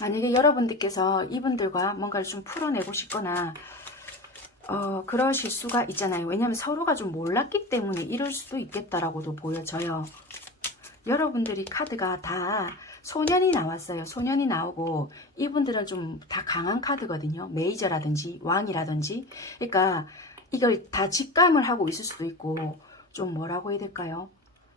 만약에 여러분들께서 이분들과 뭔가를 좀 풀어내고 싶거나 그러실 수가 있잖아요. 왜냐하면 서로가 좀 몰랐기 때문에 이럴 수도 있겠다라고도 보여져요. 여러분들이 카드가 다 소년이 나왔어요. 소년이 나오고 이분들은 좀 다 강한 카드거든요. 메이저라든지 왕이라든지 그러니까 이걸 다 직감을 하고 있을 수도 있고 좀 뭐라고 해야 될까요?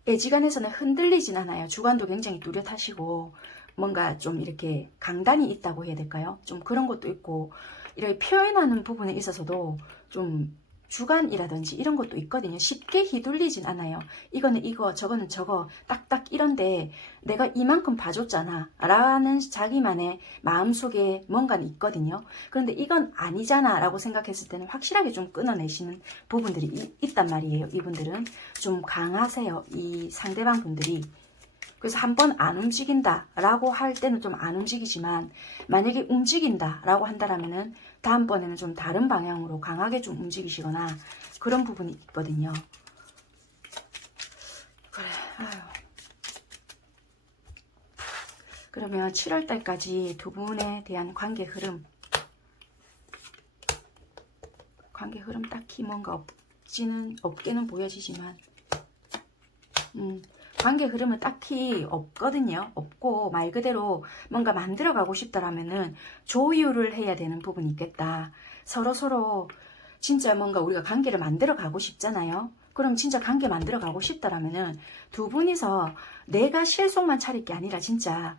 애지간해서는 흔들리진 않아요. 주관도 굉장히 뚜렷하시고 뭔가 좀 이렇게 강단이 있다고 해야 될까요? 좀 그런 것도 있고 이렇게 표현하는 부분에 있어서도 좀 주관이라든지 이런 것도 있거든요. 쉽게 휘둘리진 않아요. 이거는 이거, 저거는 저거, 딱딱 이런데 내가 이만큼 봐줬잖아 라는 자기만의 마음속에 뭔가는 있거든요. 그런데 이건 아니잖아 라고 생각했을 때는 확실하게 좀 끊어내시는 부분들이 있단 말이에요. 이분들은 좀 강하세요. 이 상대방 분들이. 그래서 한 번 안 움직인다 라고 할 때는 좀 안 움직이지만, 만약에 움직인다 라고 한다면은 다음번에는 좀 다른 방향으로 강하게 좀 움직이시거나 그런 부분이 있거든요. 그래, 아유. 그러면 7월달까지 두 분에 대한 관계 흐름 딱히 뭔가 없게는 보여지지만, 관계 흐름은 딱히 없거든요. 없고 말 그대로 뭔가 만들어가고 싶다라면은 조율을 해야 되는 부분이 있겠다. 서로 진짜 뭔가 우리가 관계를 만들어가고 싶잖아요. 그럼 진짜 관계 만들어가고 싶다라면은 두 분이서 내가 실속만 차릴 게 아니라 진짜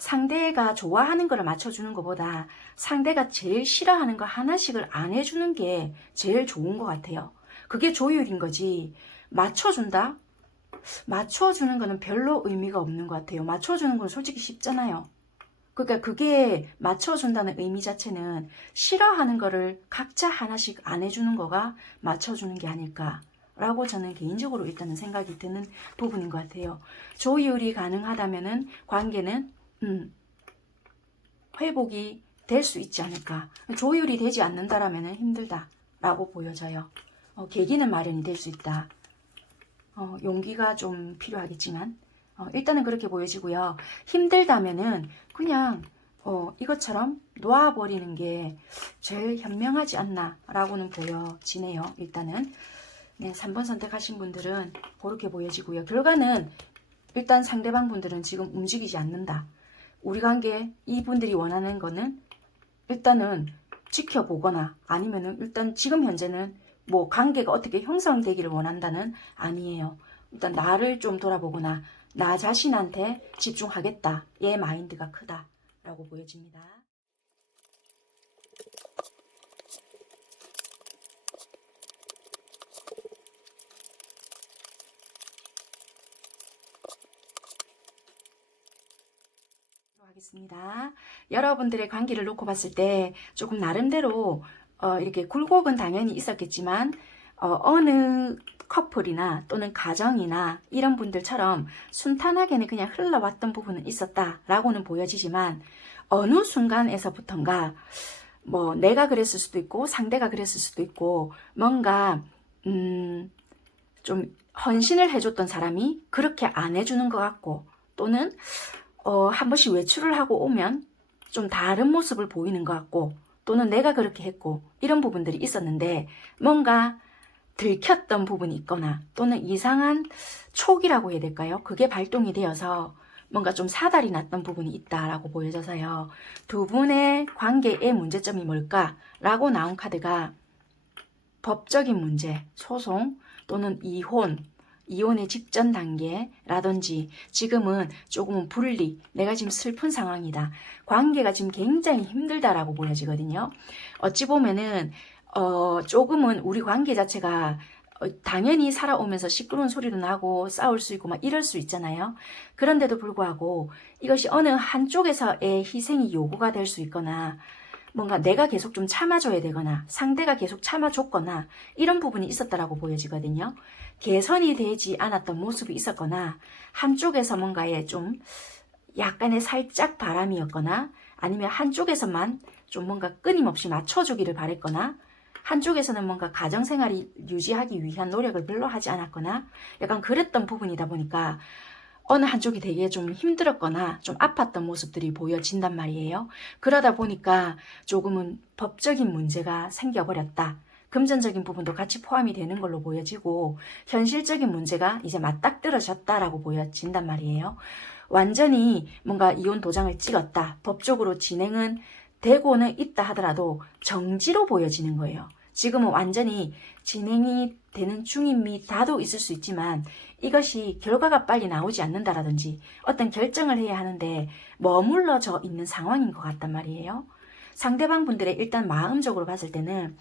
상대가 좋아하는 거를 맞춰주는 것보다 상대가 제일 싫어하는 거 하나씩을 안 해주는 게 제일 좋은 것 같아요. 그게 조율인 거지. 맞춰주는 거는 별로 의미가 없는 것 같아요. 맞춰주는 건 솔직히 쉽잖아요. 그러니까 그게 맞춰준다는 의미 자체는 싫어하는 거를 각자 하나씩 안 해주는 거가 맞춰주는 게 아닐까라고 저는 개인적으로 일단은 생각이 드는 부분인 것 같아요. 조율이 가능하다면은 관계는 회복이 될 수 있지 않을까. 조율이 되지 않는다라면은 힘들다라고 보여져요. 계기는 마련이 될 수 있다. 용기가 좀 필요하겠지만 일단은 그렇게 보여지고요. 힘들다면은 그냥 이것처럼 놓아버리는 게 제일 현명하지 않나 라고는 보여지네요. 일단은 네, 3번 선택하신 분들은 그렇게 보여지고요. 결과는 일단 상대방 분들은 지금 움직이지 않는다. 우리 관계 이분들이 원하는 거는 일단은 지켜보거나 아니면은 일단 지금 현재는 뭐 관계가 어떻게 형성되기를 원한다는 아니에요. 일단 나를 좀 돌아보거나 나 자신한테 집중하겠다. 얘 마인드가 크다라고 보여집니다. 하겠습니다. 여러분들의 관계를 놓고 봤을 때 조금 나름대로 이렇게 굴곡은 당연히 있었겠지만 어느 커플이나 또는 가정이나 이런 분들처럼 순탄하게는 그냥 흘러왔던 부분은 있었다라고는 보여지지만 어느 순간에서부턴가 뭐 내가 그랬을 수도 있고 상대가 그랬을 수도 있고 뭔가 좀 헌신을 해줬던 사람이 그렇게 안 해주는 것 같고 또는 한 번씩 외출을 하고 오면 좀 다른 모습을 보이는 것 같고 또는 내가 그렇게 했고 이런 부분들이 있었는데 뭔가 들켰던 부분이 있거나 또는 이상한 촉이라고 해야 될까요? 그게 발동이 되어서 뭔가 좀 사달이 났던 부분이 있다라고 보여져서요. 두 분의 관계의 문제점이 뭘까라고 나온 카드가 법적인 문제, 소송 또는 이혼의 직전 단계라든지 지금은 조금은 분리, 내가 지금 슬픈 상황이다. 관계가 지금 굉장히 힘들다라고 보여지거든요. 어찌 보면은 조금은 우리 관계 자체가 당연히 살아오면서 시끄러운 소리도 나고 싸울 수 있고 막 이럴 수 있잖아요. 그런데도 불구하고 이것이 어느 한쪽에서의 희생이 요구가 될 수 있거나 뭔가 내가 계속 좀 참아줘야 되거나 상대가 계속 참아줬거나 이런 부분이 있었다라고 보여지거든요. 개선이 되지 않았던 모습이 있었거나 한쪽에서 뭔가에 좀 약간의 살짝 바람이었거나 아니면 한쪽에서만 좀 뭔가 끊임없이 맞춰주기를 바랬거나 한쪽에서는 뭔가 가정생활이 유지하기 위한 노력을 별로 하지 않았거나 약간 그랬던 부분이다 보니까 어느 한쪽이 되게 좀 힘들었거나 좀 아팠던 모습들이 보여진단 말이에요. 그러다 보니까 조금은 법적인 문제가 생겨버렸다. 금전적인 부분도 같이 포함이 되는 걸로 보여지고 현실적인 문제가 이제 맞닥뜨려졌다라고 보여진단 말이에요. 완전히 뭔가 이혼 도장을 찍었다. 법적으로 진행은 되고는 있다 하더라도 정지로 보여지는 거예요. 지금은 완전히 진행이 되는 중인 미다도 있을 수 있지만 이것이 결과가 빨리 나오지 않는다라든지 어떤 결정을 해야 하는데 머물러져 있는 상황인 것 같단 말이에요. 상대방 분들의 일단 마음적으로 봤을 때는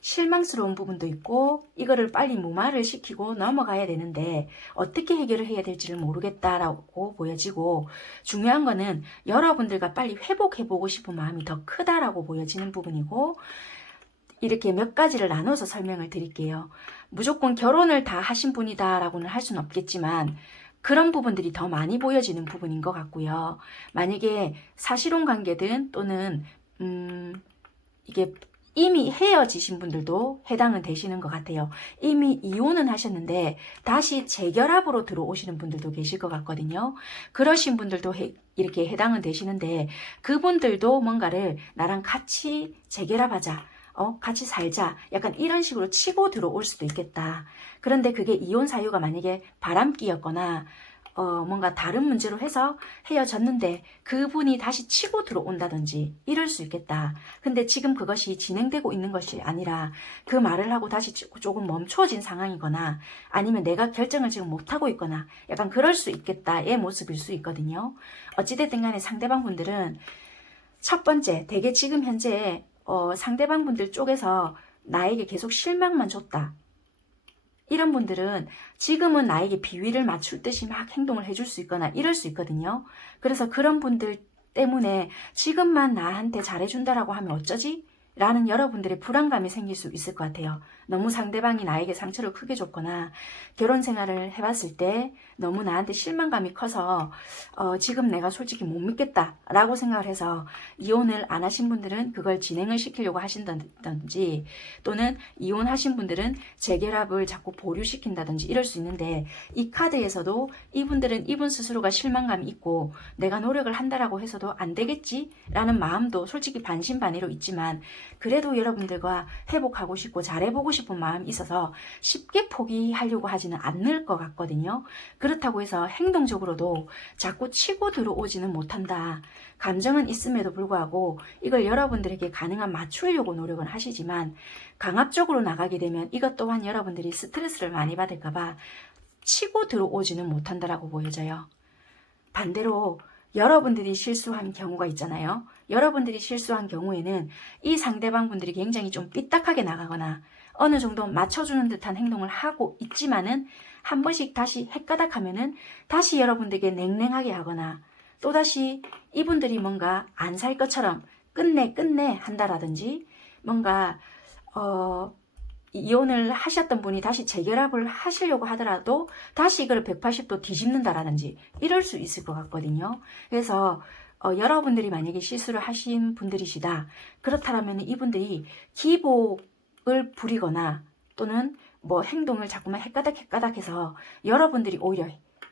실망스러운 부분도 있고 이거를 빨리 무마를 시키고 넘어가야 되는데 어떻게 해결을 해야 될지를 모르겠다라고 보여지고, 중요한 거는 여러분들과 빨리 회복해보고 싶은 마음이 더 크다라고 보여지는 부분이고, 이렇게 몇 가지를 나눠서 설명을 드릴게요. 무조건 결혼을 다 하신 분이다라고는 할 수는 없겠지만 그런 부분들이 더 많이 보여지는 부분인 것 같고요. 만약에 사실혼 관계든 또는 이게 이미 헤어지신 분들도 해당은 되시는 것 같아요. 이미 이혼은 하셨는데 다시 재결합으로 들어오시는 분들도 계실 것 같거든요. 그러신 분들도 이렇게 해당은 되시는데, 그분들도 뭔가를 나랑 같이 재결합하자, 같이 살자, 약간 이런 식으로 치고 들어올 수도 있겠다. 그런데 그게 이혼 사유가 만약에 바람기였거나 뭔가 다른 문제로 해서 헤어졌는데 그분이 다시 치고 들어온다든지 이럴 수 있겠다. 근데 지금 그것이 진행되고 있는 것이 아니라 그 말을 하고 다시 조금 멈춰진 상황이거나 아니면 내가 결정을 지금 못하고 있거나 약간 그럴 수 있겠다의 모습일 수 있거든요. 어찌됐든 간에 상대방 분들은 첫 번째, 되게 지금 현재 상대방 분들 쪽에서 나에게 계속 실망만 줬다. 이런 분들은 지금은 나에게 비위를 맞출 듯이 막 행동을 해줄 수 있거나 이럴 수 있거든요. 그래서 그런 분들 때문에 지금만 나한테 잘해준다라고 하면 어쩌지? 라는 여러분들의 불안감이 생길 수 있을 것 같아요. 너무 상대방이 나에게 상처를 크게 줬거나 결혼 생활을 해봤을 때 너무 나한테 실망감이 커서 지금 내가 솔직히 못 믿겠다 라고 생각을 해서 이혼을 안 하신 분들은 그걸 진행을 시키려고 하신다든지, 또는 이혼하신 분들은 재결합을 자꾸 보류시킨다든지 이럴 수 있는데, 이 카드에서도 이분들은 이분 스스로가 실망감이 있고 내가 노력을 한다라고 해서도 안 되겠지 라는 마음도 솔직히 반신반의로 있지만 그래도 여러분들과 회복하고 싶고 잘해보고 싶은 마음이 있어서 쉽게 포기하려고 하지는 않을 것 같거든요. 그렇다고 해서 행동적으로도 자꾸 치고 들어오지는 못한다. 감정은 있음에도 불구하고 이걸 여러분들에게 가능한 맞추려고 노력은 하시지만 강압적으로 나가게 되면 이것 또한 여러분들이 스트레스를 많이 받을까봐 치고 들어오지는 못한다라고 보여져요. 반대로 여러분들이 실수한 경우가 있잖아요. 여러분들이 실수한 경우에는 이 상대방 분들이 굉장히 좀 삐딱하게 나가거나 어느 정도 맞춰주는 듯한 행동을 하고 있지만은 한 번씩 다시 헷가닥하면은 다시 여러분들에게 냉랭하게 하거나 또다시 이분들이 뭔가 안 살 것처럼 끝내 한다라든지, 뭔가 이혼을 하셨던 분이 다시 재결합을 하시려고 하더라도 다시 이걸 180도 뒤집는다라든지 이럴 수 있을 것 같거든요. 그래서 여러분들이 만약에 실수를 하신 분들이시다. 그렇다면 이분들이 기복을 부리거나 또는 뭐 행동을 자꾸만 헷가닥해서 여러분들이 오히려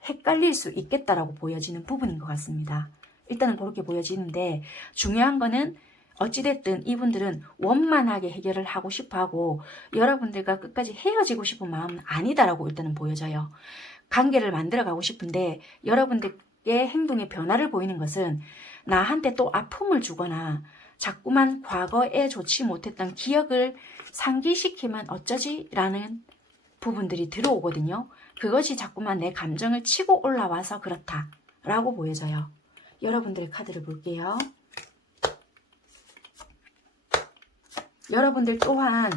헷갈릴 수 있겠다라고 보여지는 부분인 것 같습니다. 일단은 그렇게 보여지는데, 중요한 거는 어찌됐든 이분들은 원만하게 해결을 하고 싶어하고 여러분들과 끝까지 헤어지고 싶은 마음은 아니다라고 일단은 보여져요. 관계를 만들어가고 싶은데 여러분들의 행동에 변화를 보이는 것은 나한테 또 아픔을 주거나 자꾸만 과거에 좋지 못했던 기억을 상기시키면 어쩌지? 라는 부분들이 들어오거든요. 그것이 자꾸만 내 감정을 치고 올라와서 그렇다라고 보여져요. 여러분들의 카드를 볼게요. 여러분들 또한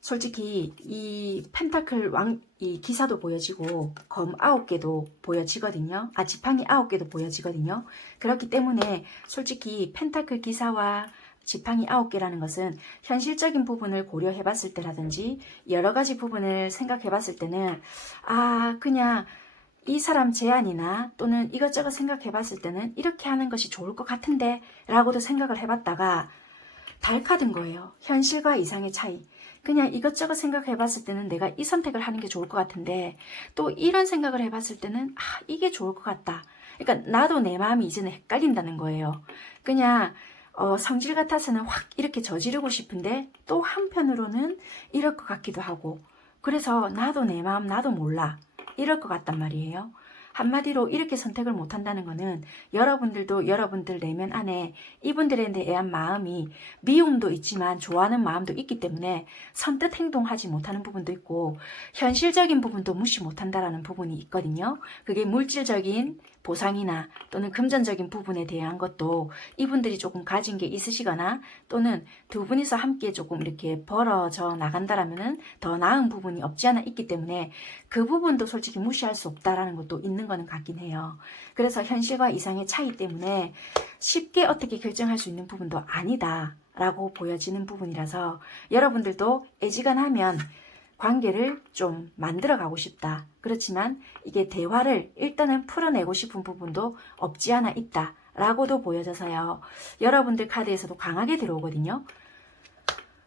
솔직히 이 펜타클 이 기사도 보여지고 검 9개도 보여지거든요. 지팡이 9개도 보여지거든요. 그렇기 때문에 솔직히 펜타클 기사와 지팡이 9개라는 것은 현실적인 부분을 고려해 봤을 때라든지 여러 가지 부분을 생각해 봤을 때는 그냥 이 사람 제안이나 또는 이것저것 생각해 봤을 때는 이렇게 하는 것이 좋을 것 같은데 라고도 생각을 해봤다가 달카든 거예요. 현실과 이상의 차이. 그냥 이것저것 생각해 봤을 때는 내가 이 선택을 하는 게 좋을 것 같은데 또 이런 생각을 해봤을 때는 이게 좋을 것 같다. 그러니까 나도 내 마음이 이제는 헷갈린다는 거예요. 그냥 성질 같아서는 확 이렇게 저지르고 싶은데 또 한편으로는 이럴 것 같기도 하고, 그래서 나도 내 마음 나도 몰라 이럴 것 같단 말이에요. 한마디로 이렇게 선택을 못한다는 거는 여러분들도 여러분들 내면 안에 이분들에 대한 마음이 미움도 있지만 좋아하는 마음도 있기 때문에 선뜻 행동하지 못하는 부분도 있고 현실적인 부분도 무시 못한다라는 부분이 있거든요. 그게 물질적인 보상이나 또는 금전적인 부분에 대한 것도 이분들이 조금 가진 게 있으시거나 또는 두 분이서 함께 조금 이렇게 벌어져 나간다라면은 더 나은 부분이 없지 않아 있기 때문에 그 부분도 솔직히 무시할 수 없다라는 것도 있는 거는 같긴 해요. 그래서 현실과 이상의 차이 때문에 쉽게 어떻게 결정할 수 있는 부분도 아니다 라고 보여지는 부분이라서 여러분들도 애지간하면 관계를 좀 만들어 가고 싶다. 그렇지만 이게 대화를 일단은 풀어내고 싶은 부분도 없지 않아 있다 라고도 보여져서요. 여러분들 카드에서도 강하게 들어오거든요.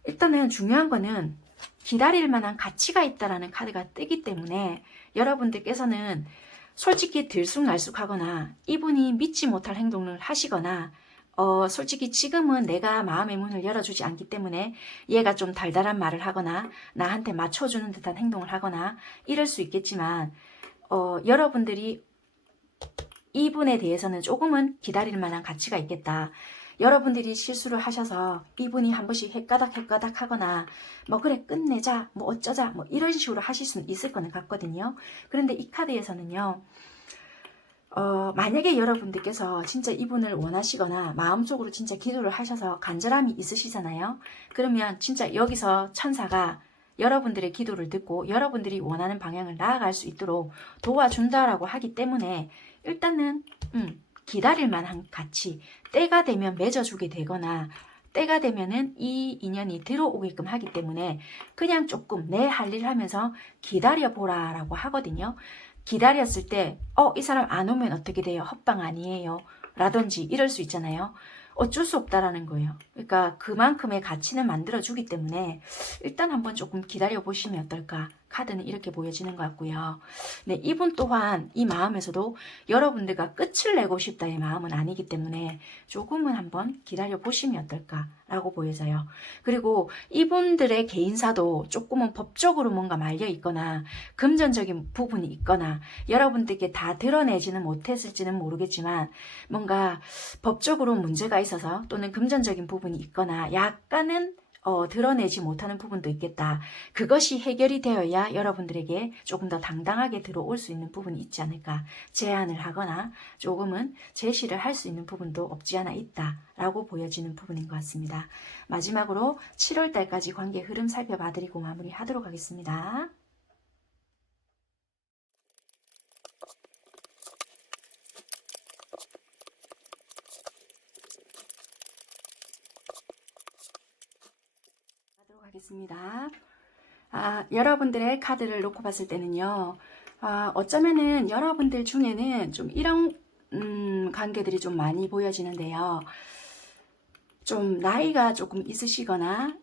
일단은 중요한 거는 기다릴 만한 가치가 있다라는 카드가 뜨기 때문에 여러분들께서는 솔직히 들쑥날쑥하거나 이분이 믿지 못할 행동을 하시거나 솔직히 지금은 내가 마음의 문을 열어주지 않기 때문에 얘가 좀 달달한 말을 하거나 나한테 맞춰주는 듯한 행동을 하거나 이럴 수 있겠지만 여러분들이 이분에 대해서는 조금은 기다릴 만한 가치가 있겠다. 여러분들이 실수를 하셔서 이분이 한 번씩 헷가닥 하거나 뭐 그래 끝내자 뭐 어쩌자 뭐 이런 식으로 하실 수는 있을 거는 같거든요. 그런데 이 카드에서는요. 만약에 여러분들께서 진짜 이분을 원하시거나 마음속으로 진짜 기도를 하셔서 간절함이 있으시잖아요. 그러면 진짜 여기서 천사가 여러분들의 기도를 듣고 여러분들이 원하는 방향을 나아갈 수 있도록 도와준다라고 하기 때문에 일단은 기다릴 만한 가치, 때가 되면 맺어주게 되거나 때가 되면은 이 인연이 들어오게끔 하기 때문에 그냥 조금 내 할 일 하면서 기다려보라 라고 하거든요. 기다렸을 때 이 사람 안 오면 어떻게 돼요? 헛방 아니에요? 라든지 이럴 수 있잖아요. 어쩔 수 없다라는 거예요. 그러니까 그만큼의 가치는 만들어주기 때문에 일단 한번 조금 기다려보시면 어떨까. 카드는 이렇게 보여지는 것 같고요. 네, 이분 또한 이 마음에서도 여러분들과 끝을 내고 싶다의 마음은 아니기 때문에 조금은 한번 기다려보시면 어떨까라고 보여져요. 그리고 이분들의 개인사도 조금은 법적으로 뭔가 말려 있거나 금전적인 부분이 있거나 여러분들께 다 드러내지는 못했을지는 모르겠지만 뭔가 법적으로 문제가 있어서 또는 금전적인 부분이 있거나 약간은 드러내지 못하는 부분도 있겠다. 그것이 해결이 되어야 여러분들에게 조금 더 당당하게 들어올 수 있는 부분이 있지 않을까. 제안을 하거나 조금은 제시를 할 수 있는 부분도 없지 않아 있다라고 보여지는 부분인 것 같습니다. 마지막으로 7월달까지 관계 흐름 살펴봐드리고 마무리하도록 하겠습니다. 하겠습니다. 여러분들의 카드를 놓고 봤을 때는요. 어쩌면은 여러분들 중에는 좀 이런 관계들이 좀 많이 보여지는데요. 좀 나이가 조금 있으시거나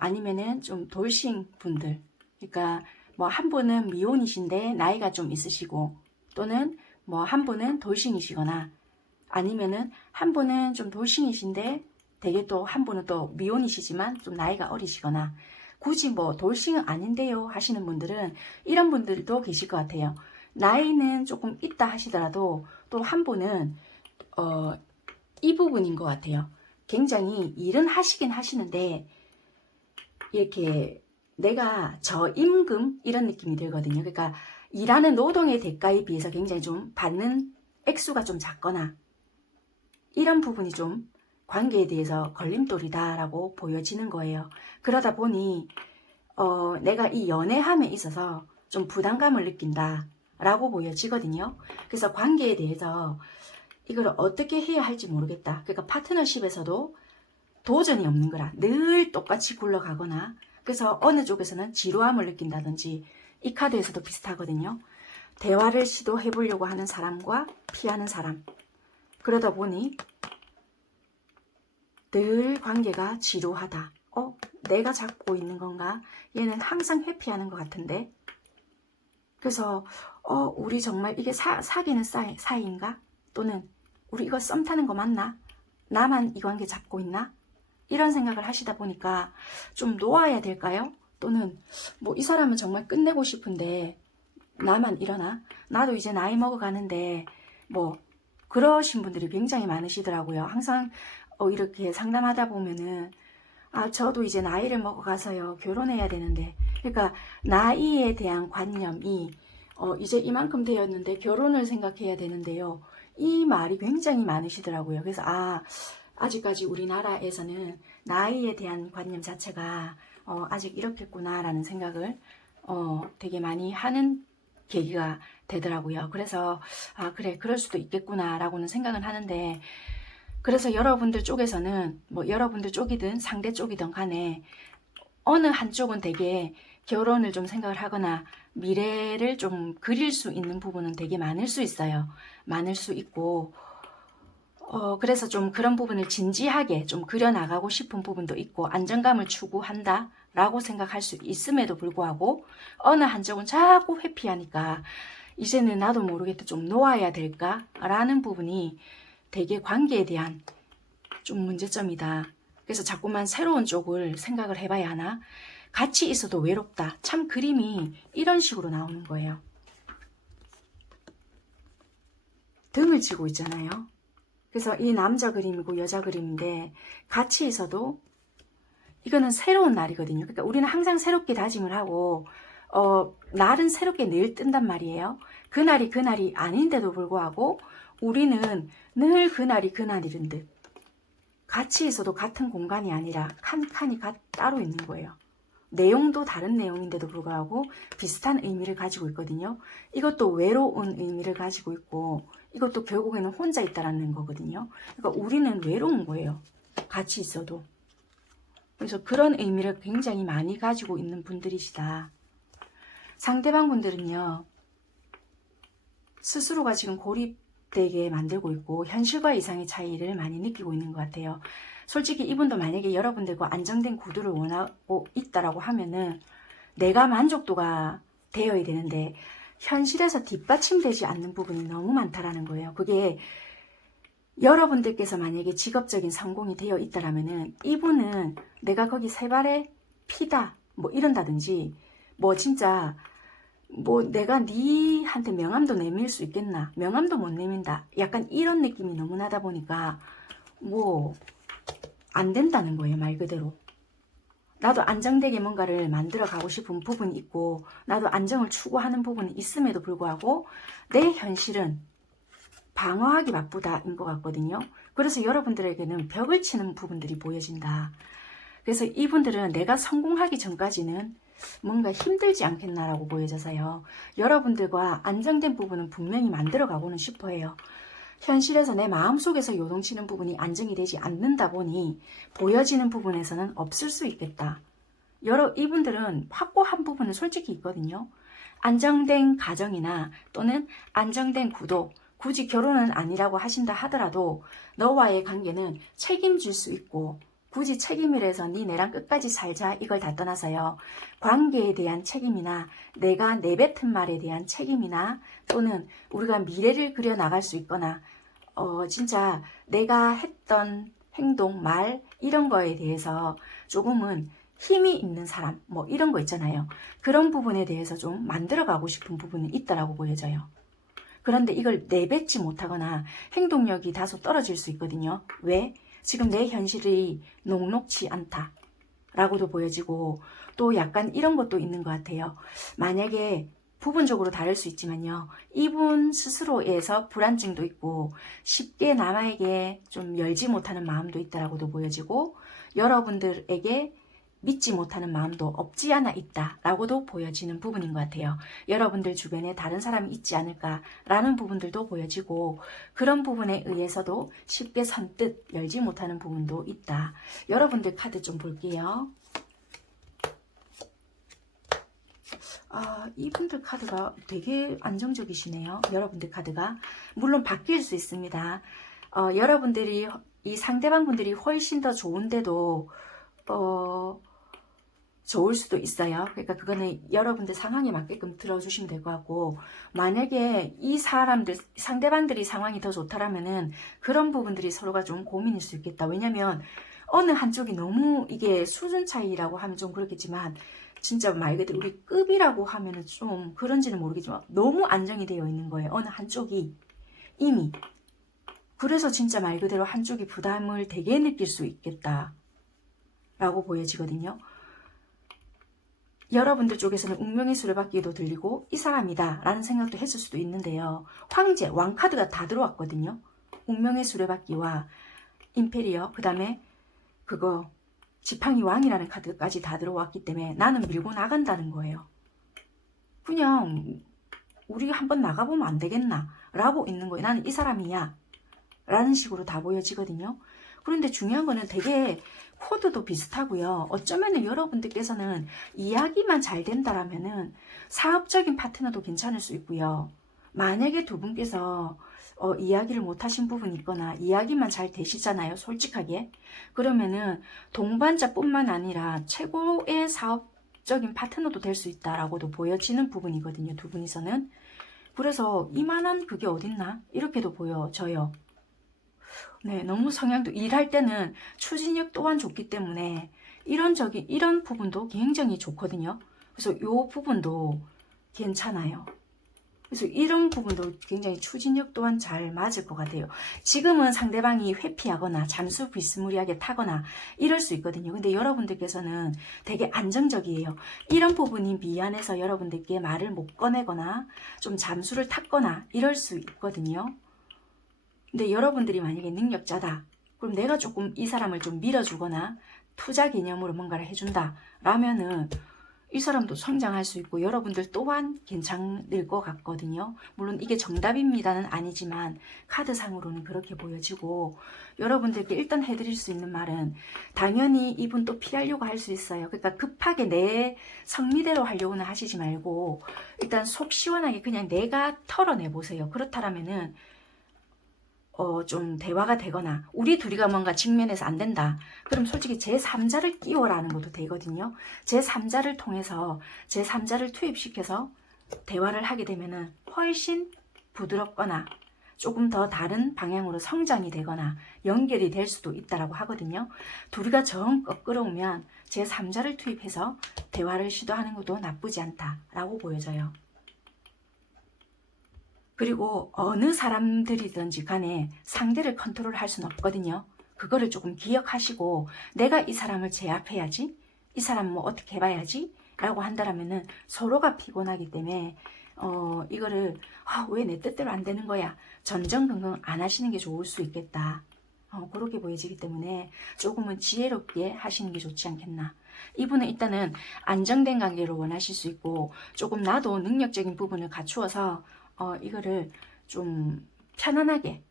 아니면은 좀 돌싱 분들, 그러니까 뭐 한 분은 미혼이신데 나이가 좀 있으시고 또는 뭐 한 분은 돌싱이시거나 아니면은 한 분은 좀 돌싱이신데 되게 또 한 분은 또 미혼이시지만 좀 나이가 어리시거나 굳이 뭐 돌싱은 아닌데요 하시는 분들은 이런 분들도 계실 것 같아요. 나이는 조금 있다 하시더라도 또 한 분은 이 부분인 것 같아요. 굉장히 일은 하시긴 하시는데 이렇게 내가 저임금 이런 느낌이 들거든요. 그러니까 일하는 노동의 대가에 비해서 굉장히 좀 받는 액수가 좀 작거나 이런 부분이 좀 관계에 대해서 걸림돌이다라고 보여지는 거예요. 그러다 보니 내가 이 연애함에 있어서 좀 부담감을 느낀다라고 보여지거든요. 그래서 관계에 대해서 이걸 어떻게 해야 할지 모르겠다. 그러니까 파트너십에서도 도전이 없는 거라. 늘 똑같이 굴러가거나 그래서 어느 쪽에서는 지루함을 느낀다든지 이 카드에서도 비슷하거든요. 대화를 시도해 보려고 하는 사람과 피하는 사람. 그러다 보니 늘 관계가 지루하다. 내가 잡고 있는 건가? 얘는 항상 회피하는 것 같은데. 그래서 우리 정말 이게 사귀는 사이인가? 또는 우리 이거 썸 타는 거 맞나? 나만 이 관계 잡고 있나? 이런 생각을 하시다 보니까 좀 놓아야 될까요? 또는 뭐 이 사람은 정말 끝내고 싶은데 나만 이러나? 나도 이제 나이 먹어가는데 뭐 그러신 분들이 굉장히 많으시더라고요. 항상 이렇게 상담하다 보면은 저도 이제 나이를 먹어가서요 결혼해야 되는데, 그러니까 나이에 대한 관념이 이제 이만큼 되었는데 결혼을 생각해야 되는데요. 이 말이 굉장히 많으시더라고요. 그래서 아직까지 우리나라에서는 나이에 대한 관념 자체가 아직 이렇겠구나라는 생각을 되게 많이 하는 계기가 되더라고요. 그래서 그래, 그럴 수도 있겠구나라고는 생각은 하는데, 그래서 여러분들 쪽에서는 뭐 여러분들 쪽이든 상대 쪽이든 간에 어느 한쪽은 되게 결혼을 좀 생각을 하거나 미래를 좀 그릴 수 있는 부분은 되게 많을 수 있어요. 많을 수 있고, 그래서 좀 그런 부분을 진지하게 좀 그려나가고 싶은 부분도 있고, 안정감을 추구한다 라고 생각할 수 있음에도 불구하고, 어느 한쪽은 자꾸 회피하니까 이제는 나도 모르겠다, 좀 놓아야 될까 라는 부분이 되게 관계에 대한 좀 문제점이다. 그래서 자꾸만 새로운 쪽을 생각을 해봐야 하나? 같이 있어도 외롭다. 참 그림이 이런 식으로 나오는 거예요. 등을 치고 있잖아요. 그래서 이 남자 그림이고 여자 그림인데 같이 있어도 이거는 새로운 날이거든요. 그러니까 우리는 항상 새롭게 다짐을 하고 날은 새롭게 내일 뜬단 말이에요. 그날이 아닌데도 불구하고 우리는 늘 그날이른 듯 같이 있어도 같은 공간이 아니라 칸칸이 따로 있는 거예요. 내용도 다른 내용인데도 불구하고 비슷한 의미를 가지고 있거든요. 이것도 외로운 의미를 가지고 있고 이것도 결국에는 혼자 있다라는 거거든요. 그러니까 우리는 외로운 거예요. 같이 있어도. 그래서 그런 의미를 굉장히 많이 가지고 있는 분들이시다. 상대방 분들은요. 스스로가 지금 고립되게 만들고 있고 현실과 이상의 차이를 많이 느끼고 있는 것 같아요. 솔직히 이분도 만약에 여러분들과 안정된 구도를 원하고 있다라고 하면은 내가 만족도가 되어야 되는데 현실에서 뒷받침되지 않는 부분이 너무 많다라는 거예요. 그게 여러분들께서 만약에 직업적인 성공이 되어 있다라면은 이분은 내가 거기 세 발에 피다 뭐 이런다든지 뭐 진짜 뭐 내가 니한테 명함도 내밀 수 있겠나, 명함도 못 내민다, 약간 이런 느낌이 너무 나다 보니까 뭐 안 된다는 거예요. 말 그대로 나도 안정되게 뭔가를 만들어 가고 싶은 부분이 있고 나도 안정을 추구하는 부분이 있음에도 불구하고 내 현실은 방어하기 바쁘다인 것 같거든요. 그래서 여러분들에게는 벽을 치는 부분들이 보여진다. 그래서 이분들은 내가 성공하기 전까지는 뭔가 힘들지 않겠나라고 보여져서요. 여러분들과 안정된 부분은 분명히 만들어 가고는 싶어 해요. 현실에서 내 마음속에서 요동치는 부분이 안정이 되지 않는다 보니 보여지는 부분에서는 없을 수 있겠다. 이분들은 확고한 부분은 솔직히 있거든요. 안정된 가정이나 또는 안정된 구도, 굳이 결혼은 아니라고 하신다 하더라도 너와의 관계는 책임질 수 있고 굳이 책임이라서 네 내랑 끝까지 살자 이걸 다 떠나서요. 관계에 대한 책임이나 내가 내뱉은 말에 대한 책임이나 또는 우리가 미래를 그려나갈 수 있거나 진짜 내가 했던 행동, 말 이런 거에 대해서 조금은 힘이 있는 사람 뭐 이런 거 있잖아요. 그런 부분에 대해서 좀 만들어가고 싶은 부분이 있다라고 보여져요. 그런데 이걸 내뱉지 못하거나 행동력이 다소 떨어질 수 있거든요. 왜? 지금 내 현실이 녹록치 않다 라고도 보여지고 또 약간 이런 것도 있는 것 같아요. 만약에 부분적으로 다를 수 있지만요. 이분 스스로에서 불안증도 있고 쉽게 남에게 좀 열지 못하는 마음도 있다라고도 보여지고 여러분들에게 믿지 못하는 마음도 없지 않아 있다라고도 보여지는 부분인 것 같아요. 여러분들 주변에 다른 사람이 있지 않을까라는 부분들도 보여지고 그런 부분에 의해서도 쉽게 선뜻 열지 못하는 부분도 있다. 여러분들 카드 좀 볼게요. 이분들 카드가 되게 안정적이시네요. 여러분들 카드가. 물론 바뀔 수 있습니다. 여러분들이 이 상대방 분들이 훨씬 더 좋은데도 좋을 수도 있어요. 그러니까 그거는 여러분들 상황에 맞게끔 들어주시면 될 것 같고 만약에 이 사람들 상대방들이 상황이 더 좋다라면은 그런 부분들이 서로가 좀 고민일 수 있겠다. 왜냐면 어느 한쪽이 너무 이게 수준 차이라고 하면 좀 그렇겠지만 진짜 말 그대로 우리 급이라고 하면은 좀 그런지는 모르겠지만 너무 안정이 되어 있는 거예요. 어느 한쪽이 이미. 그래서 진짜 말 그대로 한쪽이 부담을 되게 느낄 수 있겠다 라고 보여지거든요. 여러분들 쪽에서는 운명의 수레바퀴도 들리고 이 사람이다 라는 생각도 했을 수도 있는데요. 황제, 왕카드가 다 들어왔거든요. 운명의 수레바퀴와 임페리어, 그 다음에 그거 지팡이 왕이라는 카드까지 다 들어왔기 때문에 나는 밀고 나간다는 거예요. 그냥 우리 한번 나가보면 안 되겠나 라고 있는 거예요. 나는 이 사람이야 라는 식으로 다 보여지거든요. 그런데 중요한 거는 되게 코드도 비슷하고요. 어쩌면은 여러분들께서는 이야기만 잘 된다라면은 사업적인 파트너도 괜찮을 수 있고요. 만약에 두 분께서 이야기를 못하신 부분이 있거나 이야기만 잘 되시잖아요. 솔직하게. 그러면은 동반자뿐만 아니라 최고의 사업적인 파트너도 될 수 있다라고도 보여지는 부분이거든요. 두 분이서는. 그래서 이만한 그게 어딨나? 이렇게도 보여져요. 네, 너무 성향도 일할 때는 추진력 또한 좋기 때문에 이런 부분도 굉장히 좋거든요. 그래서 이 부분도 괜찮아요. 그래서 이런 부분도 굉장히 추진력 또한 잘 맞을 것 같아요. 지금은 상대방이 회피하거나 잠수 비스무리하게 타거나 이럴 수 있거든요. 근데 여러분들께서는 되게 안정적이에요. 이런 부분이 미안해서 여러분들께 말을 못 꺼내거나 좀 잠수를 탔거나 이럴 수 있거든요. 근데 여러분들이 만약에 능력자다. 그럼 내가 조금 이 사람을 좀 밀어주거나 투자 개념으로 뭔가를 해준다. 라면은 이 사람도 성장할 수 있고 여러분들 또한 괜찮을 것 같거든요. 물론 이게 정답입니다는 아니지만 카드상으로는 그렇게 보여지고 여러분들께 일단 해드릴 수 있는 말은 당연히 이분 또 피하려고 할 수 있어요. 그러니까 급하게 내 성미대로 하려고는 하시지 말고 일단 속 시원하게 그냥 내가 털어내보세요. 그렇다면은 좀 대화가 되거나 우리 둘이가 뭔가 직면해서 안 된다. 그럼 솔직히 제3자를 끼워라는 것도 되거든요. 제3자를 통해서 제3자를 투입시켜서 대화를 하게 되면은 훨씬 부드럽거나 조금 더 다른 방향으로 성장이 되거나 연결이 될 수도 있다라고 하거든요. 둘이가 정껏 끌어오면 제3자를 투입해서 대화를 시도하는 것도 나쁘지 않다라고 보여져요. 그리고 어느 사람들이든지 간에 상대를 컨트롤할 수는 없거든요. 그거를 조금 기억하시고 내가 이 사람을 제압해야지, 이 사람 뭐 어떻게 해봐야지 라고 한다면은 서로가 피곤하기 때문에 이거를 왜 내 뜻대로 안 되는 거야 전전긍긍 안 하시는 게 좋을 수 있겠다. 그렇게 보여지기 때문에 조금은 지혜롭게 하시는 게 좋지 않겠나. 이분은 일단은 안정된 관계를 원하실 수 있고 조금 나도 능력적인 부분을 갖추어서 이거를 좀 편안하게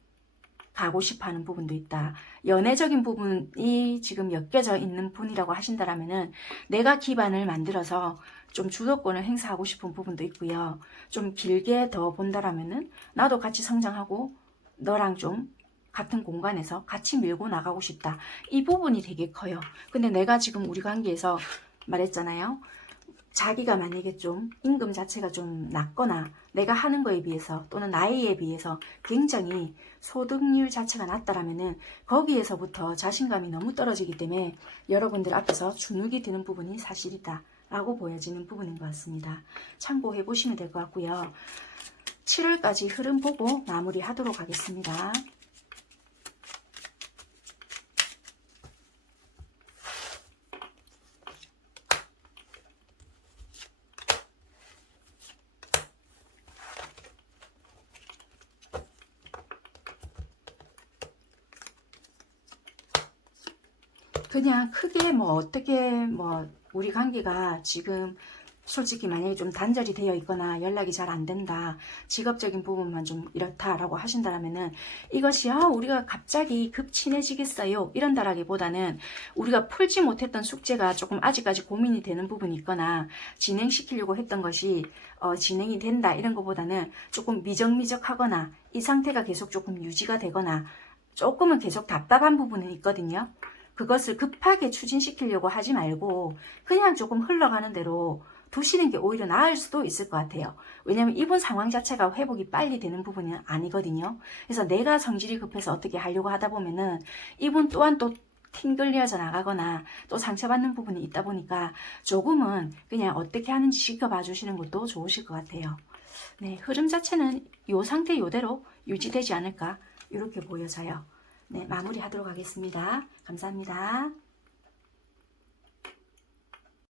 가고 싶어 하는 부분도 있다. 연애적인 부분이 지금 엮여져 있는 분이라고 하신다면은 내가 기반을 만들어서 좀 주도권을 행사하고 싶은 부분도 있고요. 좀 길게 더 본다라면은 나도 같이 성장하고 너랑 좀 같은 공간에서 같이 밀고 나가고 싶다. 이 부분이 되게 커요. 근데 내가 지금 우리 관계에서 말했잖아요. 자기가 만약에 좀 임금 자체가 좀 낮거나 내가 하는 거에 비해서 또는 나이에 비해서 굉장히 소득률 자체가 낮다라면은 거기에서부터 자신감이 너무 떨어지기 때문에 여러분들 앞에서 주눅이 드는 부분이 사실이다 라고 보여지는 부분인 것 같습니다. 참고해 보시면 될 것 같고요. 7월까지 흐름 보고 마무리 하도록 하겠습니다. 그냥 크게 뭐 어떻게 뭐 우리 관계가 지금 솔직히 만약에 좀 단절이 되어 있거나 연락이 잘 안 된다, 직업적인 부분만 좀 이렇다라고 하신다면은 이것이 우리가 갑자기 급 친해지겠어요 이런다라기보다는 우리가 풀지 못했던 숙제가 조금 아직까지 고민이 되는 부분이 있거나 진행시키려고 했던 것이 진행이 된다 이런 것보다는 조금 미적미적하거나 이 상태가 계속 조금 유지가 되거나 조금은 계속 답답한 부분은 있거든요. 그것을 급하게 추진시키려고 하지 말고 그냥 조금 흘러가는 대로 두시는 게 오히려 나을 수도 있을 것 같아요. 왜냐면 이분 상황 자체가 회복이 빨리 되는 부분은 아니거든요. 그래서 내가 성질이 급해서 어떻게 하려고 하다 보면은 이분 또한 또 튕글려져 나가거나 또 상처받는 부분이 있다 보니까 조금은 그냥 어떻게 하는지 지켜봐 주시는 것도 좋으실 것 같아요. 네, 흐름 자체는 이 상태 이대로 유지되지 않을까 이렇게 보여져요. 네, 마무리하도록 하겠습니다. 감사합니다.